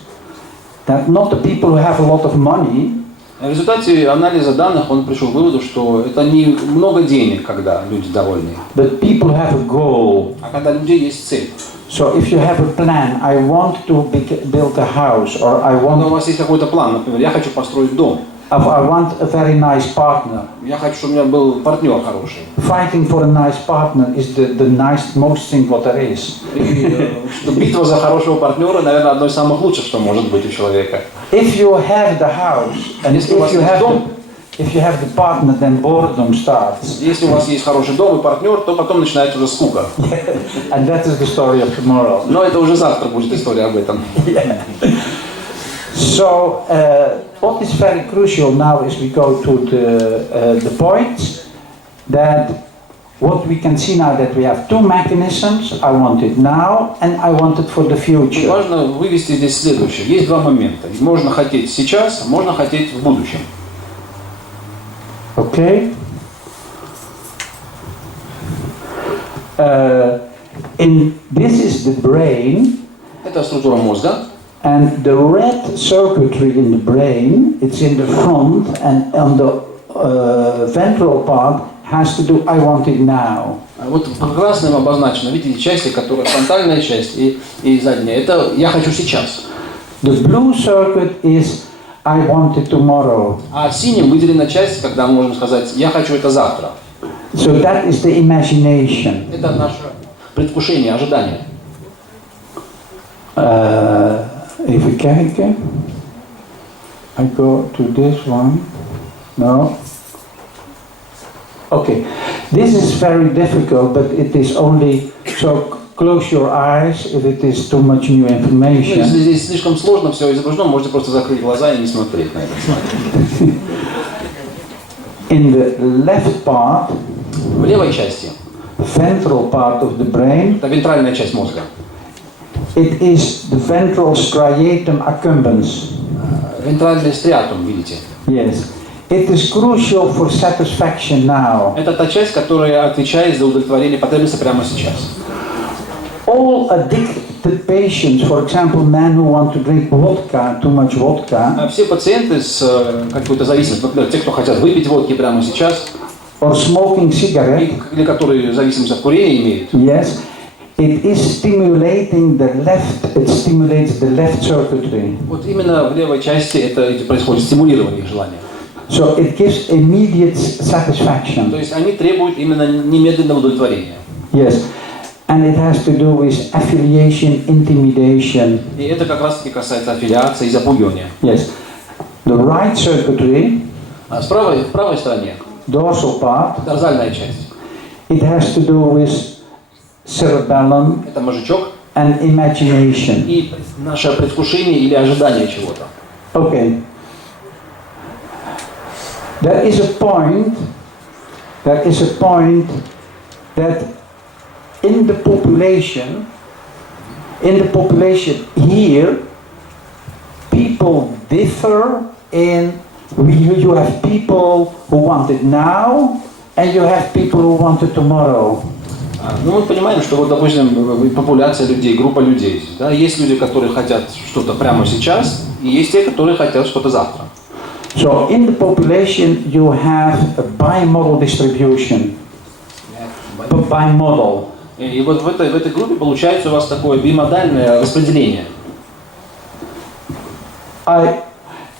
that not the people who have a lot of money. В результате анализа данных он пришел к выводу, что это не много денег, когда люди довольны, But people have a goal. а когда у людей есть цель. So if you have a plan, I want to build a house, or I Когда у want, вас есть какой-то план, например, я хочу построить дом, I want a very nice partner. я хочу, чтобы у меня был партнер хороший. Fighting for a nice partner is the most thing what there is. И битва за хорошего партнера, наверное, одно из самых лучших, что может быть у человека. If you have the house, and Если у вас есть дом, if you have the partner, then boredom starts. если у вас есть хороший дом и партнер, то потом начинается уже скука. And that is the story of tomorrow. Но это уже завтра будет история об этом. So what is very crucial now is we go to the point that what we can see now that we have two mechanisms. I want it now and I want it for the future. Важно вывести здесь следующее. Есть два момента. Можно хотеть сейчас, а можно хотеть в будущем. Okay. This is the brain. Это структура мозга. And the red circuitry in the brain, it's in the front, and on the ventral part has to do I want it now. Вот красным обозначено, видите, части, которые фронтальная часть и задняя. Это я хочу сейчас. The blue circuit is I want it tomorrow. А синим выделена часть, когда мы можем сказать «я хочу это завтра». So that is the imagination. Это наше предвкушение, ожидание. Even kijken. I go to this one. No. Okay. This is very difficult, but it is only so. Close your eyes if it is too much new information. Если здесь слишком сложно все изображено, можете просто закрыть глаза и не смотреть на это. In the left part, в левой части, ventral part of the brain, это вентральная часть мозга. It is the ventral striatum accumbens. Вентральный стриатум, видите? Yes. It is crucial for satisfaction now. Это та часть, которая отвечает за удовлетворение потребности прямо сейчас. All addicted patients, for example, men who want to drink vodka, too much vodka, все пациенты с какой-то зависимостью, например, те, кто хотят выпить водки прямо сейчас, or smoking cigarette, или которые зависимость от курения имеют, yes, it is stimulating the left. It stimulates the left circuitry. вот именно в левой части это происходит стимулирование их желания. So it gives immediate satisfaction. То есть они требуют именно немедленного удовлетворения. Yes. And it has to do with affiliation, intimidation. И это как раз-таки касается аффилиации и запугивания. Yes. The right circuitry, в правой стороне, dorsal part, дорзальная часть, it has to do with cerebellum, это мозжечок, and imagination. И наше предвкушение или ожидание чего-то. Okay. There is a point that in the population here, people differ in, you have people who want it now, and you have people who want it tomorrow. Ну, мы понимаем, что вот, допустим, популяция людей, группа людей. Да, есть люди, которые хотят что-то прямо сейчас, и есть те, которые хотят что-то завтра. So in the population you have a bimodal distribution. Bimodal. И вот в этой группе получается у вас такое бимодальное распределение.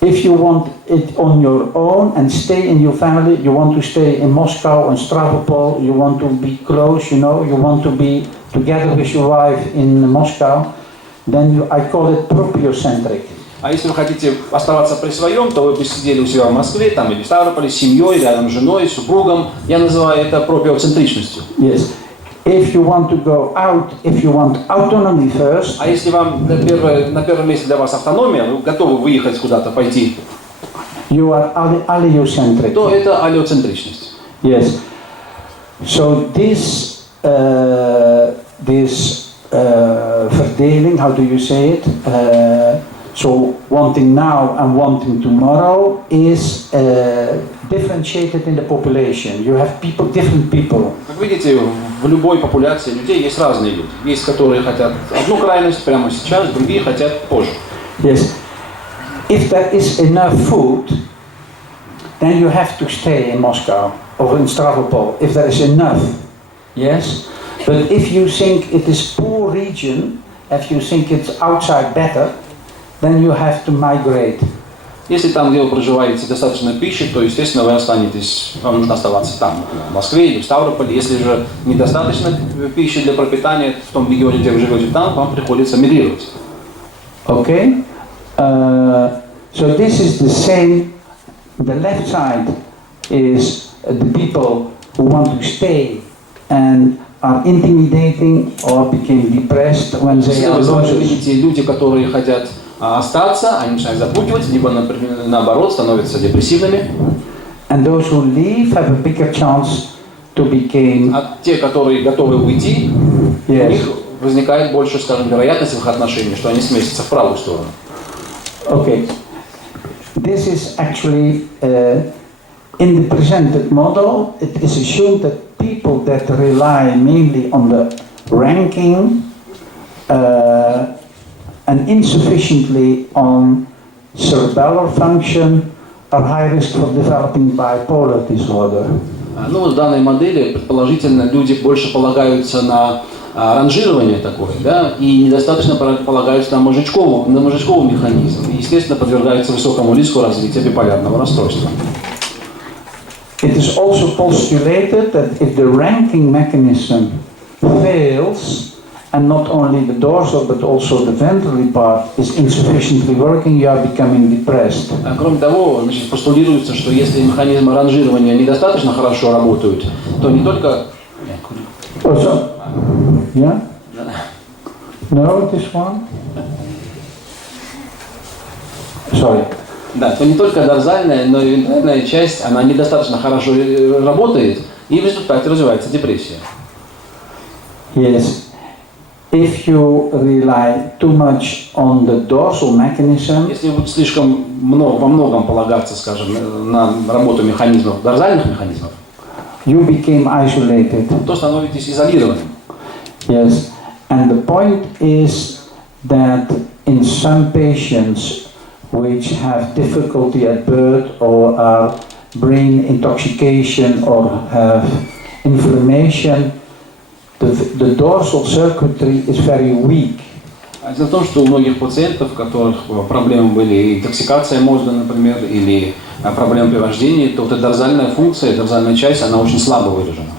If you want it on your own and stay in your family, you want to stay in Moscow and Stavropol, you want to be close, you know, you want to be together with your wife in Moscow, then I call it propriocentric. А если вы хотите оставаться при своем, то вы бы сидели у себя в Москве, там или в Ставрополе, с семьей, рядом с женой, с супругом. Я называю это проприоцентричностью. Yes. If you want to go out, if you want autonomy first. А если вам на первом месте для вас автономия, вы готовы выехать куда-то, пойти, you are alleliocentric. То это аллеоцентричность. Yes. So this verdeling, how do you say it? So wanting now and wanting tomorrow is differentiated in the population. You have people, different people. Как видите, в любой популяции людей есть разные люди. Есть, которые хотят одну крайность прямо сейчас, другие хотят позже. Yes. If there is enough food, then you have to stay in Moscow or in Stavropol. If there is enough, yes. But if you think it is poor region, if you think it's outside better, then you have to migrate. Если там, где вы проживаете, достаточно пищи, то, естественно, вы останетесь, вам нужно оставаться там, в Москве или в Ставрополе. Если же недостаточно пищи для пропитания в том регионе, где вы живете, там вам приходится мигрировать. Okay? So this is the same. The left side is the people who want to stay and are intimidating or became depressed when they are Вы видите люди, которые хотят остаться, они начинают запугивать, либо, например, наоборот, становятся депрессивными. And those who leave have a bigger chance to become. А те, которые готовы уйти, Yes. у них возникает больше, скажем, вероятность в их отношениях, что они сместятся в правую сторону. Okay. This is actually in the presented model. It is assumed that people that rely mainly on the ranking and insufficiently on cerebellar function are high risk for developing bipolar disorder. Ну, в данной модели, предположительно, люди больше полагаются на ранжирование такое, да, и недостаточно полагаются на мозжечковый механизм. И, естественно, подвергаются высокому риску развития биполярного расстройства. It is also postulated that if the ranking mechanism fails, and not only the dorsal but also the ventral part is insufficiently working, you are becoming depressed. Кроме того, значит, постулируется, что если механизмы ранжирования недостаточно хорошо работают, то не только... Also, yeah? No, this one? Sorry. Да, то не только дорзальная, но и вентральная часть, она недостаточно хорошо работает, и в результате развивается депрессия. Yes. If you rely too much on the dorsal mechanism, если вы слишком во многом полагаться, скажем, на работу механизмов, дорзальных механизмов, you became isolated. то становитесь изолированным. Yes. And the point is that in some patients which have difficulty at birth or are brain intoxication or have inflammation, the dorsal circuitry is very weak. Дело в том, что у многих пациентов, у которых проблемы были интоксикация мозга, например, или проблемы при рождении, то вот эта дорзальная функция, дорзальная часть, она очень слабо выражена.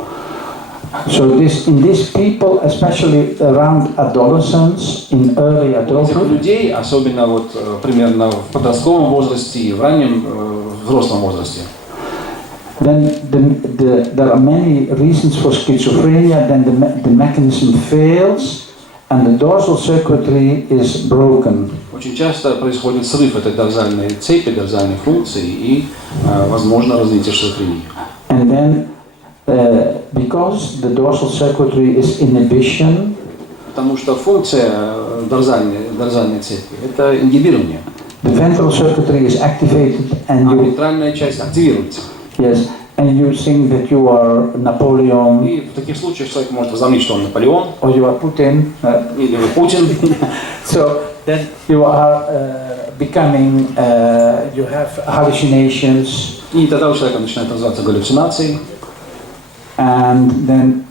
So in these people, especially around adolescents, in early adulthood, у людей, особенно вот примерно в подростковом возрасте и в раннем взрослом возрасте, then there are many reasons for schizophrenia. Then the mechanism fails, and the dorsal circuitry is broken. Очень часто происходит срыв этой дорзальной цепи, дорзальной функции, и возможно развитие шизофрении. And then, because the dorsal circuitry is inhibition, потому что функция дорзальной цепи – это ингибирование. The ventral circuitry is activated, and вентральная часть активируется. Yes, and you think that you are Napoleon. И в таких случаях человек может возомнить, что он Наполеон. Or you are Putin. Или вы Путин. So then you are becoming, you have hallucinations. И тогда у человека начинают развиваться галлюцинации. And then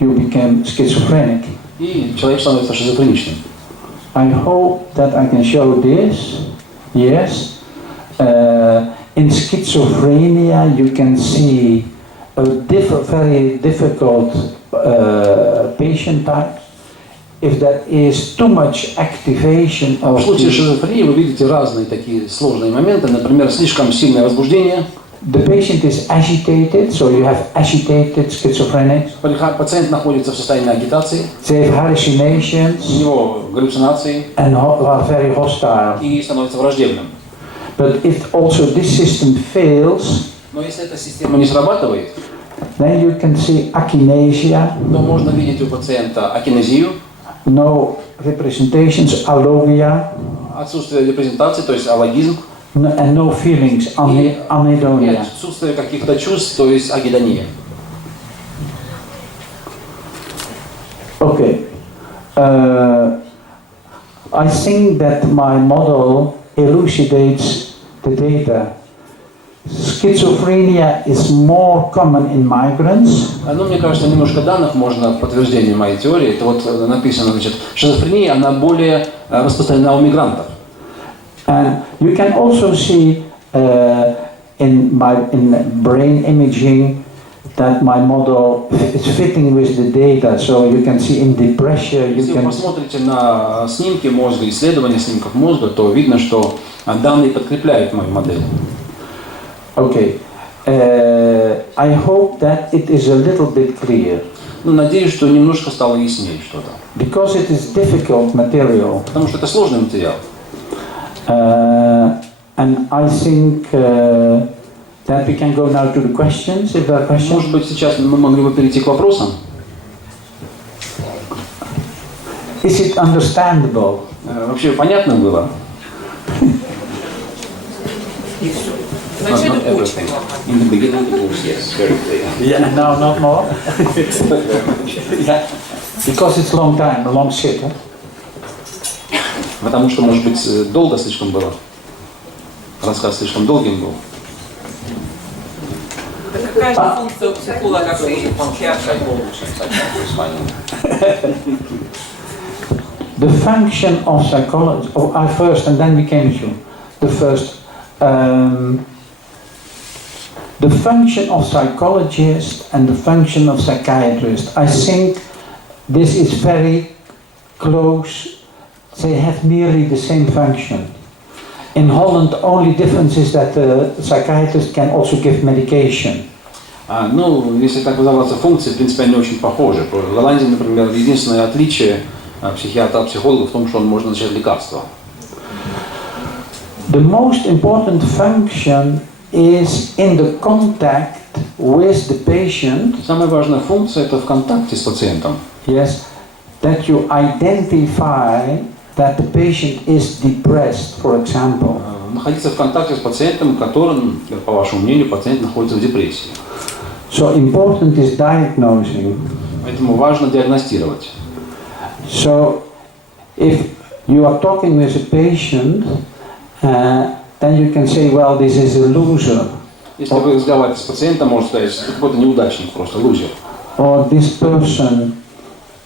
you become schizophrenic. И человек становится шизофреничным. I hope that I can show this. Yes. In schizophrenia, you can see a very difficult patient type. If there is too much activation of в случае шизофрении вы видите разные такие сложные моменты, например, слишком сильное возбуждение. The patient is agitated, so you have agitated schizophrenic. Пациент находится в состоянии агитации. They have hallucinations. У него галлюцинации. And are very hostile. И становится враждебным. But if also this system fails, но если эта система не срабатывает, then you can see akinesia. То можно видеть у пациента акинезию. No representations, alogia. Отсутствие репрезентации, то есть алогизм. And no feelings, anhedonia. Отсутствие каких-то чувств, то есть агидония. Okay. I think that my model elucidates the data. Schizophrenia is more common in migrants. Ну, мне кажется, немножко данных можно в подтверждение моей теории. Это вот написано, значит, шизофрения, она более распространена у мигрантов. And you can also see in brain imaging that my model is fitting with the data. So you can see in depression. Если вы посмотрите на снимки мозга, исследования снимков мозга, то видно, что данные подкрепляют мою модель. Okay. I hope that it is a little bit clear. Ну, надеюсь, что немножко стало яснее что-то. Because it is difficult material. Потому что это сложный материал. And I think that we can go now to the questions, if there are questions. Может быть, сейчас мы могли бы перейти к вопросам. Is it understandable? Вообще понятно было? Вначале очень In the beginning it was, yes, very clear. Yeah, no, not more. Yeah. Because it's long time, a long shit. Huh? Потому что, может быть, долго слишком было. Рассказ слишком долгим был. Какая же функция у психолога и психиатра? The function of psychology, I first and then we came to the first, the function of psychologist and the function of psychiatrist. I think this is very close, they have nearly the same function. In Holland, the only difference is that the psychiatrist can also give medication. Ну, если так выдаваться функции, в принципе, они очень похожи. В Голландии, например, единственное отличие психиатра от психолога в том, что он может назначать лекарства. The most important function is in the contact with the patient. Самая важная функция – это в контакте с пациентом. Yes, that you identify that the patient is depressed, for example. Находиться в контакте с пациентом, которым, по вашему мнению, пациент находится в депрессии. So important is diagnosing. Поэтому важно диагностировать. So if you are talking with a patient, then you can say, well, this is a loser. Если вы разговариваете с пациентом, можно сказать, что какой-то неудачник, просто лузер. Or this person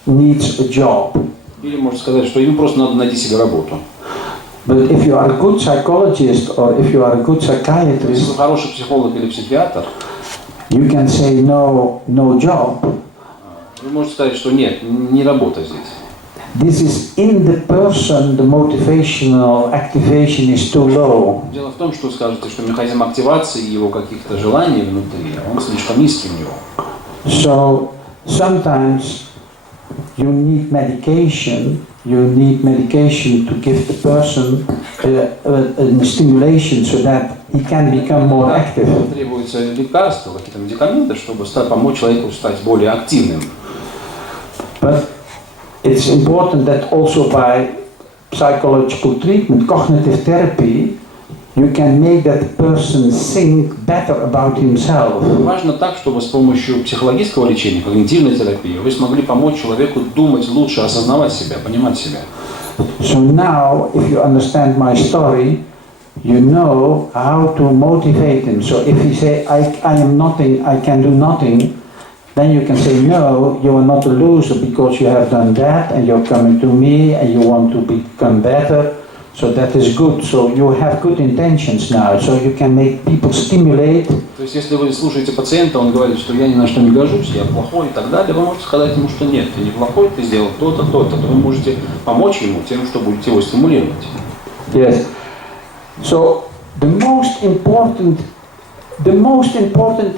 needs a job. Или можно сказать, что ему просто надо найти себе работу. But if you are a good psychologist or if you are a good Если psychiatrist, вы хороший психолог или психиатр, you can say no job. вы можете сказать, что нет, не работа здесь. This is in the person, the motivational activation is too low. Дело в том, что скажете, что механизм активации его каких-то желаний внутри, он слишком низкий у него. So sometimes you need medication to give the person a stimulation so that he can become more active. Требуются лекарства, какие-то медикаменты, чтобы помочь человеку стать более активным. But it's important that also by psychological treatment, cognitive therapy, you can make that person think better about himself. Важно так, чтобы с помощью психологического лечения, когнитивной терапии, вы смогли помочь человеку думать лучше, осознавать себя, понимать себя. So now, if you understand my story, you know how to motivate him. So if he say, I am nothing, I can do nothing, then you can say, no, you are not a loser because you have done that and you're coming to me and you want to become better. So that is good. So you have good intentions now. So you can make people stimulate. То есть, если вы слушаете пациента, он говорит, что я ни на что не гожусь, я плохой и так далее, вы можете сказать ему, что нет, ты не плохой, ты сделал то-то, то-то, то вы можете помочь ему тем, что будете его стимулировать. Yes. So the most important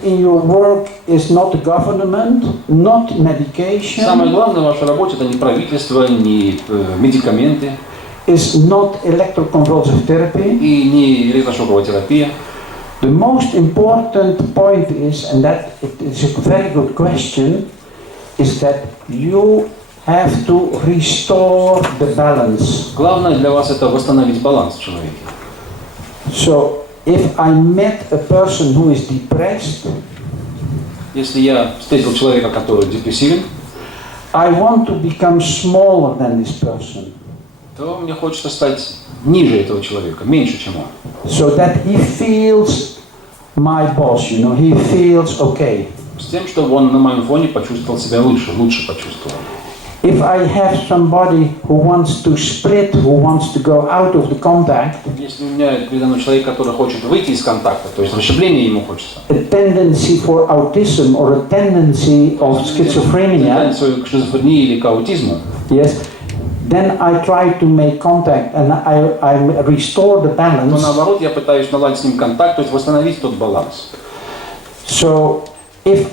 in your work is not the government, not medication. Самое главное в вашей работе это не правительство, не медикаменты. Is not electroconvulsive therapy. И не электрошоковая терапия. The most important point is, and that it is a very good question, is that you have to restore the balance. Главное для вас это восстановить баланс в человеке. So if I met a person who is depressed, если я встретил человека, который депрессивен, I want to become smaller than this person. То мне хочется стать ниже этого человека, меньше, чем он. So that he feels my boss, you know, he feels okay. С тем, чтобы он на моем фоне почувствовал себя лучше почувствовал. If I have somebody who wants to split, who wants to go out of the contact, если у меня передо мной человек, который хочет выйти из контакта, то есть расщепление ему хочется. A tendency for autism or a tendency of schizophrenia. Тенденцию к шизофрении или к аутизму. Yes. Then I try to make contact and I restore the balance. Но наоборот, я пытаюсь наладить с ним контакт, то есть восстановить тот баланс. So if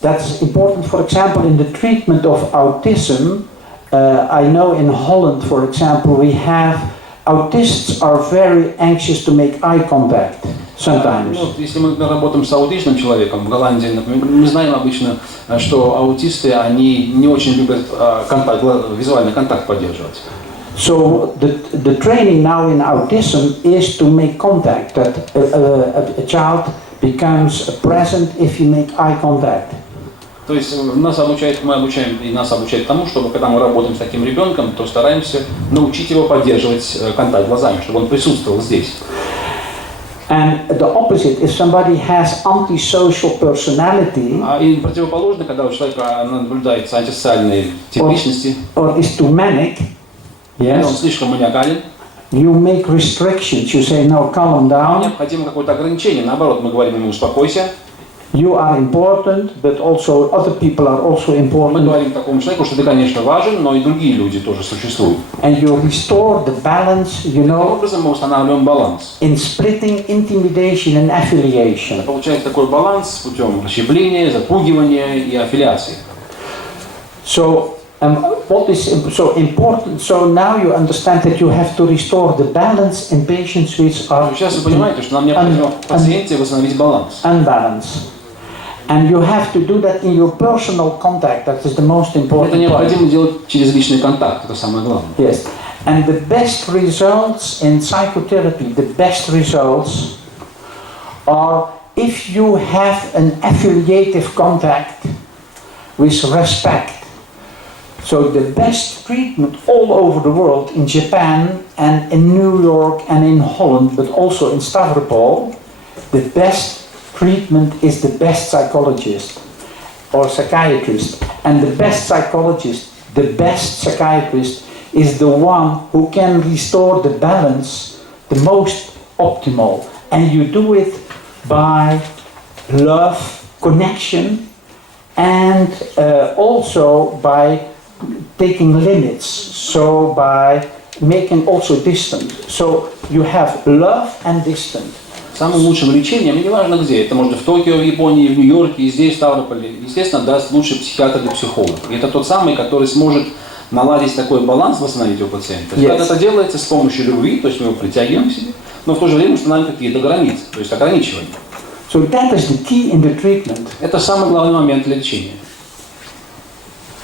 that's important, for example, in the treatment of autism, I know in Holland, for example, we have autists are very anxious to make eye contact sometimes. Ну, если мы работаем с аутичным человеком в Голландии, например, мы знаем обычно, что аутисты, они не очень любят контакт, визуальный контакт поддерживать. So the training now in autism is to make contact, that a child becomes present if you make eye contact. То есть нас обучают, мы обучаем и нас обучают тому, чтобы когда мы работаем с таким ребенком, то стараемся научить его поддерживать контакт глазами, чтобы он присутствовал здесь. And the opposite, if somebody has antisocial personality, И противоположно, когда у человека наблюдается антисоциальные тип личности, or is too manic, он yes, слишком маниакален, you make restrictions. You say, no, calm down. необходимо какое-то ограничение. Наоборот, мы говорим ему, успокойся. You are important, but also other people are also Мы important. говорим такому человеку, что ты, конечно, важен, но и другие люди тоже существуют. And you restore the balance, you Таким know, образом мы устанавливаем баланс. in splitting intimidation and affiliation. Получается такой баланс путем расщепления, запугивания и аффилиации. So, what is so important? So now you understand that you have to restore the balance in patients which are Сейчас вы понимаете, что нам необходимо в пациенте восстановить баланс. unbalanced. And you have to do that in your personal contact. That is the most Это important point. необходимо делать через личный контакт, это самое главное. Yes. And the best results in psychotherapy, the best results are if you have an affiliative contact with respect. So the best treatment all over the world, in Japan and in New York and in Holland, but also in Stavropol, the best treatment is the best psychologist or psychiatrist. And the best psychologist, the best psychiatrist is the one who can restore the balance the most optimal. And you do it by love, connection, and also by taking limits, so by making also distant. So you have love and distant. Самым лучшим лечением, и неважно где, это может в Токио, в Японии, в Нью-Йорке, и здесь, в Ставрополе, естественно, даст лучший психиатр или психолог. И это тот самый, который сможет наладить такой баланс, восстановить у пациента. Yes. Когда это делается с помощью любви, то есть мы его притягиваем к себе, но в то же время устанавливаем какие-то границы, то есть ограничивания. So that is the key in the treatment. Это самый главный момент для лечения.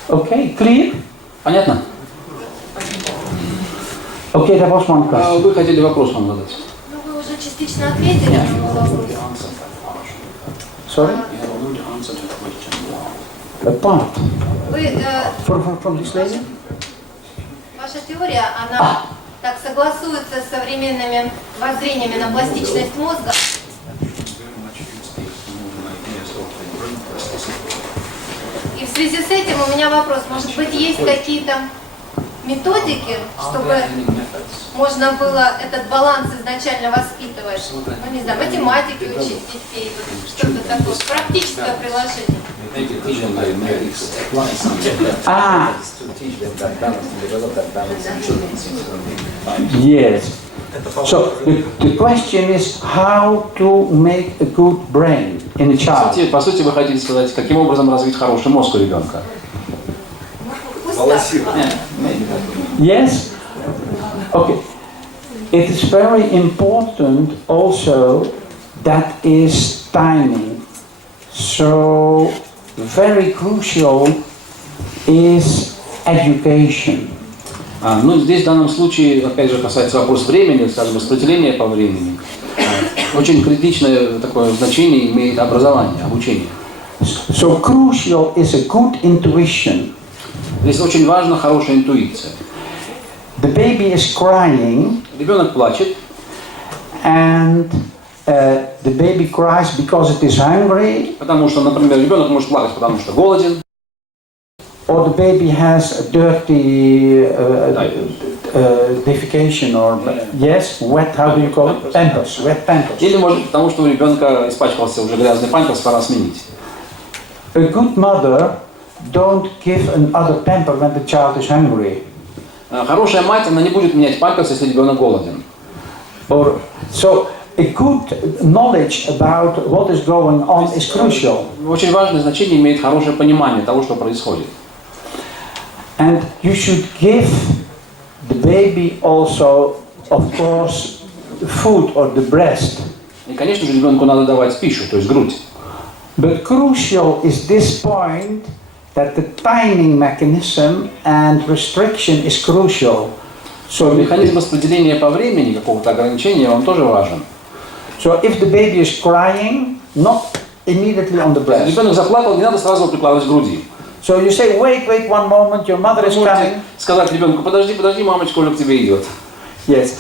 Okay, clear? Понятно? Okay, that was one question. Вы хотели вопрос вам задать? Ну, вы уже частично ответили на мой вопрос. Sorry? A part. Вы, From this lady? ваша теория, она так согласуется с современными воззрениями на пластичность мозга. И в связи с этим у меня вопрос, может быть, есть какие-то методики, чтобы можно было этот баланс изначально воспитывать? Ну, не знаю, математики учить детей, вот что-то такое, практическое приложение. Yes. So the question is how to make a good brain in a child. По сути, вы хотите сказать, каким образом развить хороший мозг у ребенка? Yes? Okay. It is very important also that is timing. So very crucial is education. Ну, здесь в данном случае, опять же, касается вопрос времени, скажем, распределения по времени. Очень критичное такое значение имеет образование, обучение. So crucial is a good intuition. Здесь очень важна хорошая интуиция. The baby is crying. Ребенок плачет. And the baby cries because it is hungry. Потому что, например, ребенок может плакать, потому что голоден. Or the baby has a dirty defecation or yes, wet, how do you call it? Pampers, wet pampers. Или может потому, что у ребенка испачкался уже грязный памперс, пора сменить. A good mother don't give another pamper when the child is hungry. Хорошая мать, она не будет менять памперс, если ребенок голоден. Or so a good knowledge about what is going on is crucial. Очень важное значение имеет хорошее понимание того, что происходит. And you should give the baby also, of course, food or the breast. И, конечно же, ребенку надо давать пищу, то есть грудь. But crucial is this point that the timing mechanism and restriction is crucial. So механизм распределения по времени, какого-то ограничения, он тоже важен. So if the baby is crying, not immediately on the breast. Ребенок заплакал, не надо сразу прикладывать к груди. So you say, wait one moment, your mother is coming. Сказать ребенку, подожди, мамочка уже к тебе идет. Yes.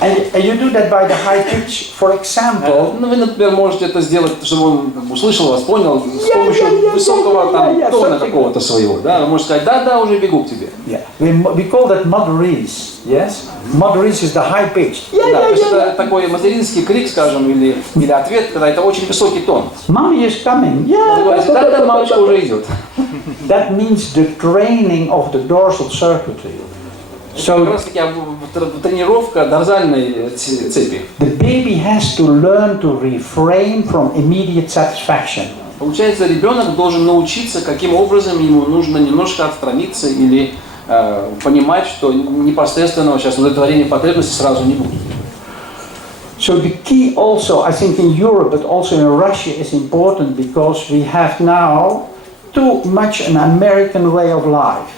And you do that by the high pitch, for example. Ну, вы, например, можете это сделать, чтобы он как бы услышал вас, понял, с помощью высокого там тона какого-то своего. Да? Вы можете сказать, да, уже бегу к тебе. Yeah. We call that model's, yes? Model's is the high pitch. Да, то есть это такой материнский крик, скажем, или ответ, когда это очень высокий тон. Mommy is coming. Вы говорите, да, мамочка уже идет. That means the training of the dorsal circuitry. So, как раз таки тренировка дорзальной цепи. The baby has to learn to refrain from immediate satisfaction. Получается, ребенок должен научиться, каким образом ему нужно немножко отстраниться или понимать, что непосредственного сейчас удовлетворения потребностей сразу не будет. So the key also, I think in Europe, but also in Russia is important because we have now too much an American way of life.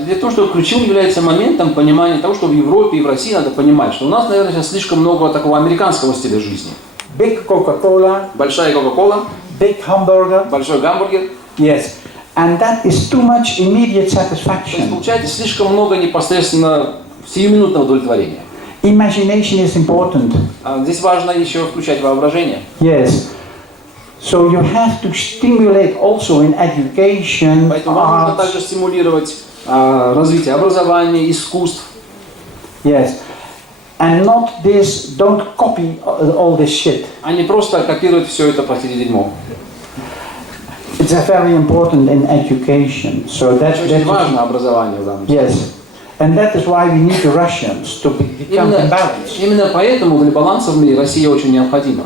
Для того, что ключевым является моментом понимания того, что в Европе и в России надо понимать, что у нас, наверное, сейчас слишком много такого американского стиля жизни. Big Coca-Cola. Большая Кока-Кола. Big hamburger. Большой гамбургер. Yes. And that is too much immediate То есть satisfaction. получается слишком много непосредственно сиюминутного удовлетворения. Imagination is important. Здесь важно еще включать воображение. Yes. So you have to stimulate also in education. Поэтому нужно также стимулировать развитие образования, искусств. Yes. And not this, don't copy all this shit. А не просто копировать все это по дерьмо. It's very important in education. So Очень важно образование в данном случае. Yes. And that is why we need the Russians to become balanced. Именно поэтому для баланса в мире Россия очень необходима.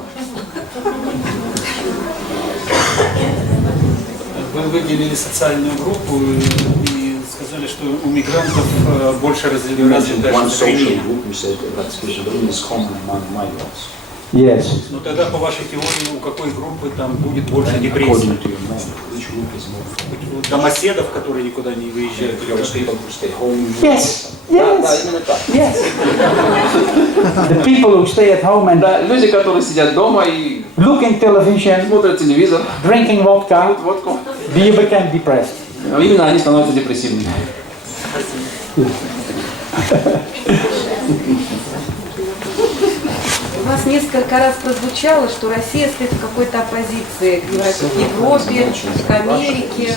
Вы выделили социальную группу и сказали, что у мигрантов больше развита шизофрения. Yes. Но тогда по вашей теории у какой группы там будет больше депрессии? Домоседов, которые никуда не выезжают? Yes. Yes. Yes. The people who stay at home and Люди, которые сидят дома и looking television, смотрят телевизор, drinking vodka, водку, they become depressed. именно они становятся депрессивными. У нас несколько раз прозвучало, что Россия стоит в какой-то оппозиции к Европе, к Америке.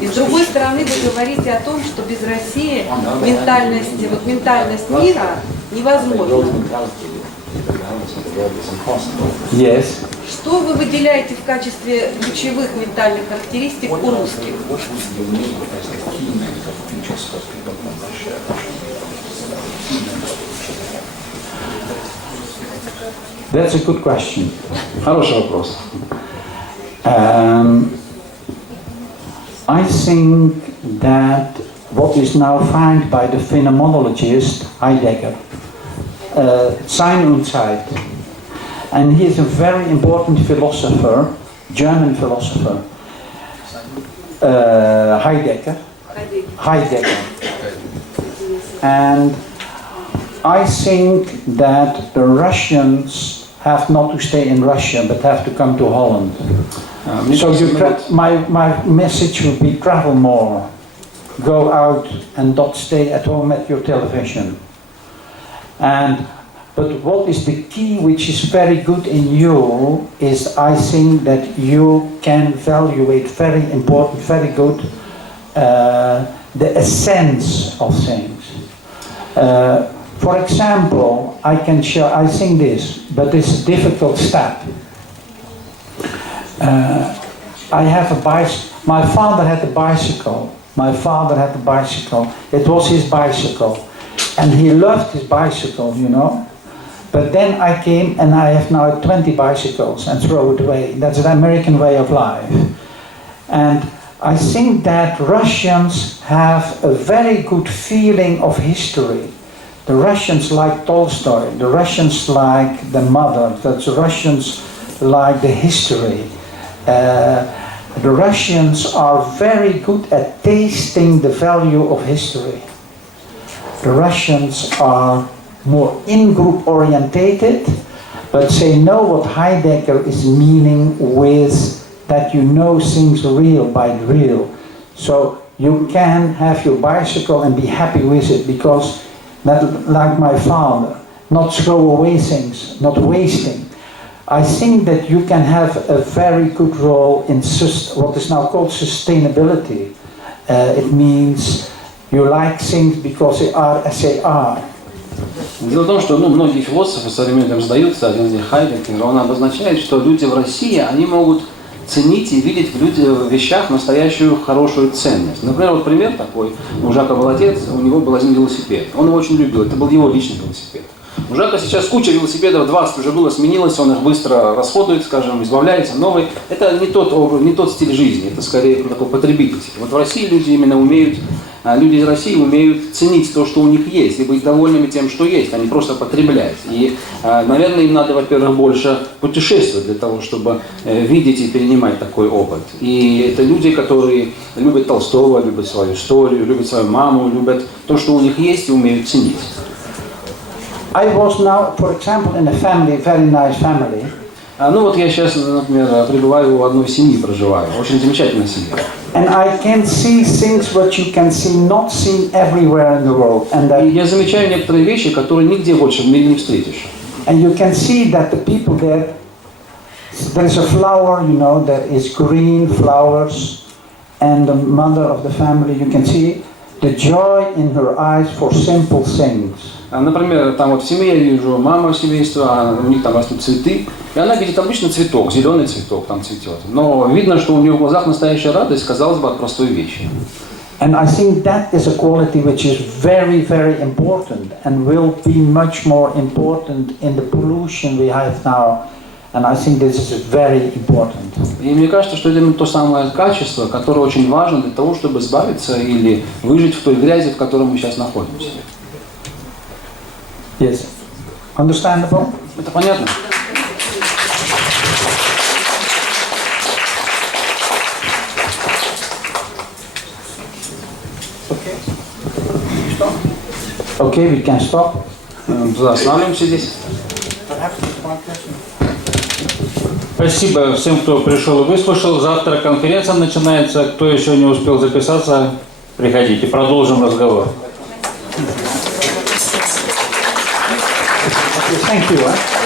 И с другой стороны, вы говорите о том, что без России ментальность мира невозможна. Yes. Что вы выделяете в качестве ключевых ментальных характеристик у русских? That's a good question. Хороший вопрос. I think that what is now found by the phenomenologist Heidegger, Sein und Zeit, and he is a very important philosopher, German philosopher, Heidegger. And I think that the Russians have not to stay in Russia, but have to come to Holland. So my message would be travel more, go out and don't stay at home at your television. But what is the key which is very good in you is I think that you can evaluate very important, very good the essence of things. For example, I can show, I think this, but it's a difficult step. I have a bicycle. My father had a bicycle. It was his bicycle. And he loved his bicycle, you know. But then I came and I have now 20 bicycles and throw it away. That's the American way of life. And I think that Russians have a very good feeling of history. The Russians like Tolstoy, the Russians like the mother, the Russians like the history. The Russians are very good at tasting the value of history. The Russians are more in-group orientated, but they know what Heidegger is meaning with that you know things real by real. So you can have your bicycle and be happy with it, because that, like my father, not throw away things, not wasting. I think that you can have a very good role in what is now called sustainability. It means you like things because they are as they are. Дело в том, что многие философы современным задаются, один из них Хайдеггер, он обозначает, что люди в России, они могут ценить и видеть в вещах настоящую хорошую ценность. Например, вот пример такой, у Жака был отец, у него был один велосипед, он его очень любил, это был его личный велосипед. У Жака сейчас куча велосипедов, 20 уже было, сменилось, он их быстро расходует, скажем, избавляется, новый. Это не тот стиль жизни, это скорее такой потребительский. Вот в России люди именно умеют, люди из России умеют ценить то, что у них есть, и быть довольными тем, что есть, а не просто потреблять. И, наверное, им надо, во-первых, больше путешествовать для того, чтобы видеть и перенимать такой опыт. И это люди, которые любят Толстого, любят свою историю, любят свою маму, любят то, что у них есть, и умеют ценить. I was now, for example, in a family, very nice family. Ну вот я сейчас, например, пребываю в одной семье, проживаю, очень замечательная семья. And I can see things what you can see not seen everywhere in the world. And И я замечаю некоторые вещи, которые нигде больше в мире не встретишь. And you can see that the people there is a flower, you know, there is green flowers, and the mother of the family, you can see the joy in her eyes for simple things. Например, там вот в семье я вижу мама семейства, у них там растут цветы, и она видит обычно цветок, зеленый цветок там цветет. Но видно, что у нее в глазах настоящая радость, казалось бы, от простой вещи. And I think that is a quality which is very, very important and will be much more important in the pollution we have now. And I think this is very important. И мне кажется, что это именно то самое качество, которое очень важно для того, чтобы избавиться или выжить в той грязи, в которой мы сейчас находимся. Yes. Understandable? Это понятно? Okay, we can stop. Останавливаемся здесь. Спасибо всем, кто пришел и выслушал. Завтра конференция начинается. Кто еще не успел записаться, приходите. Продолжим разговор. Thank you.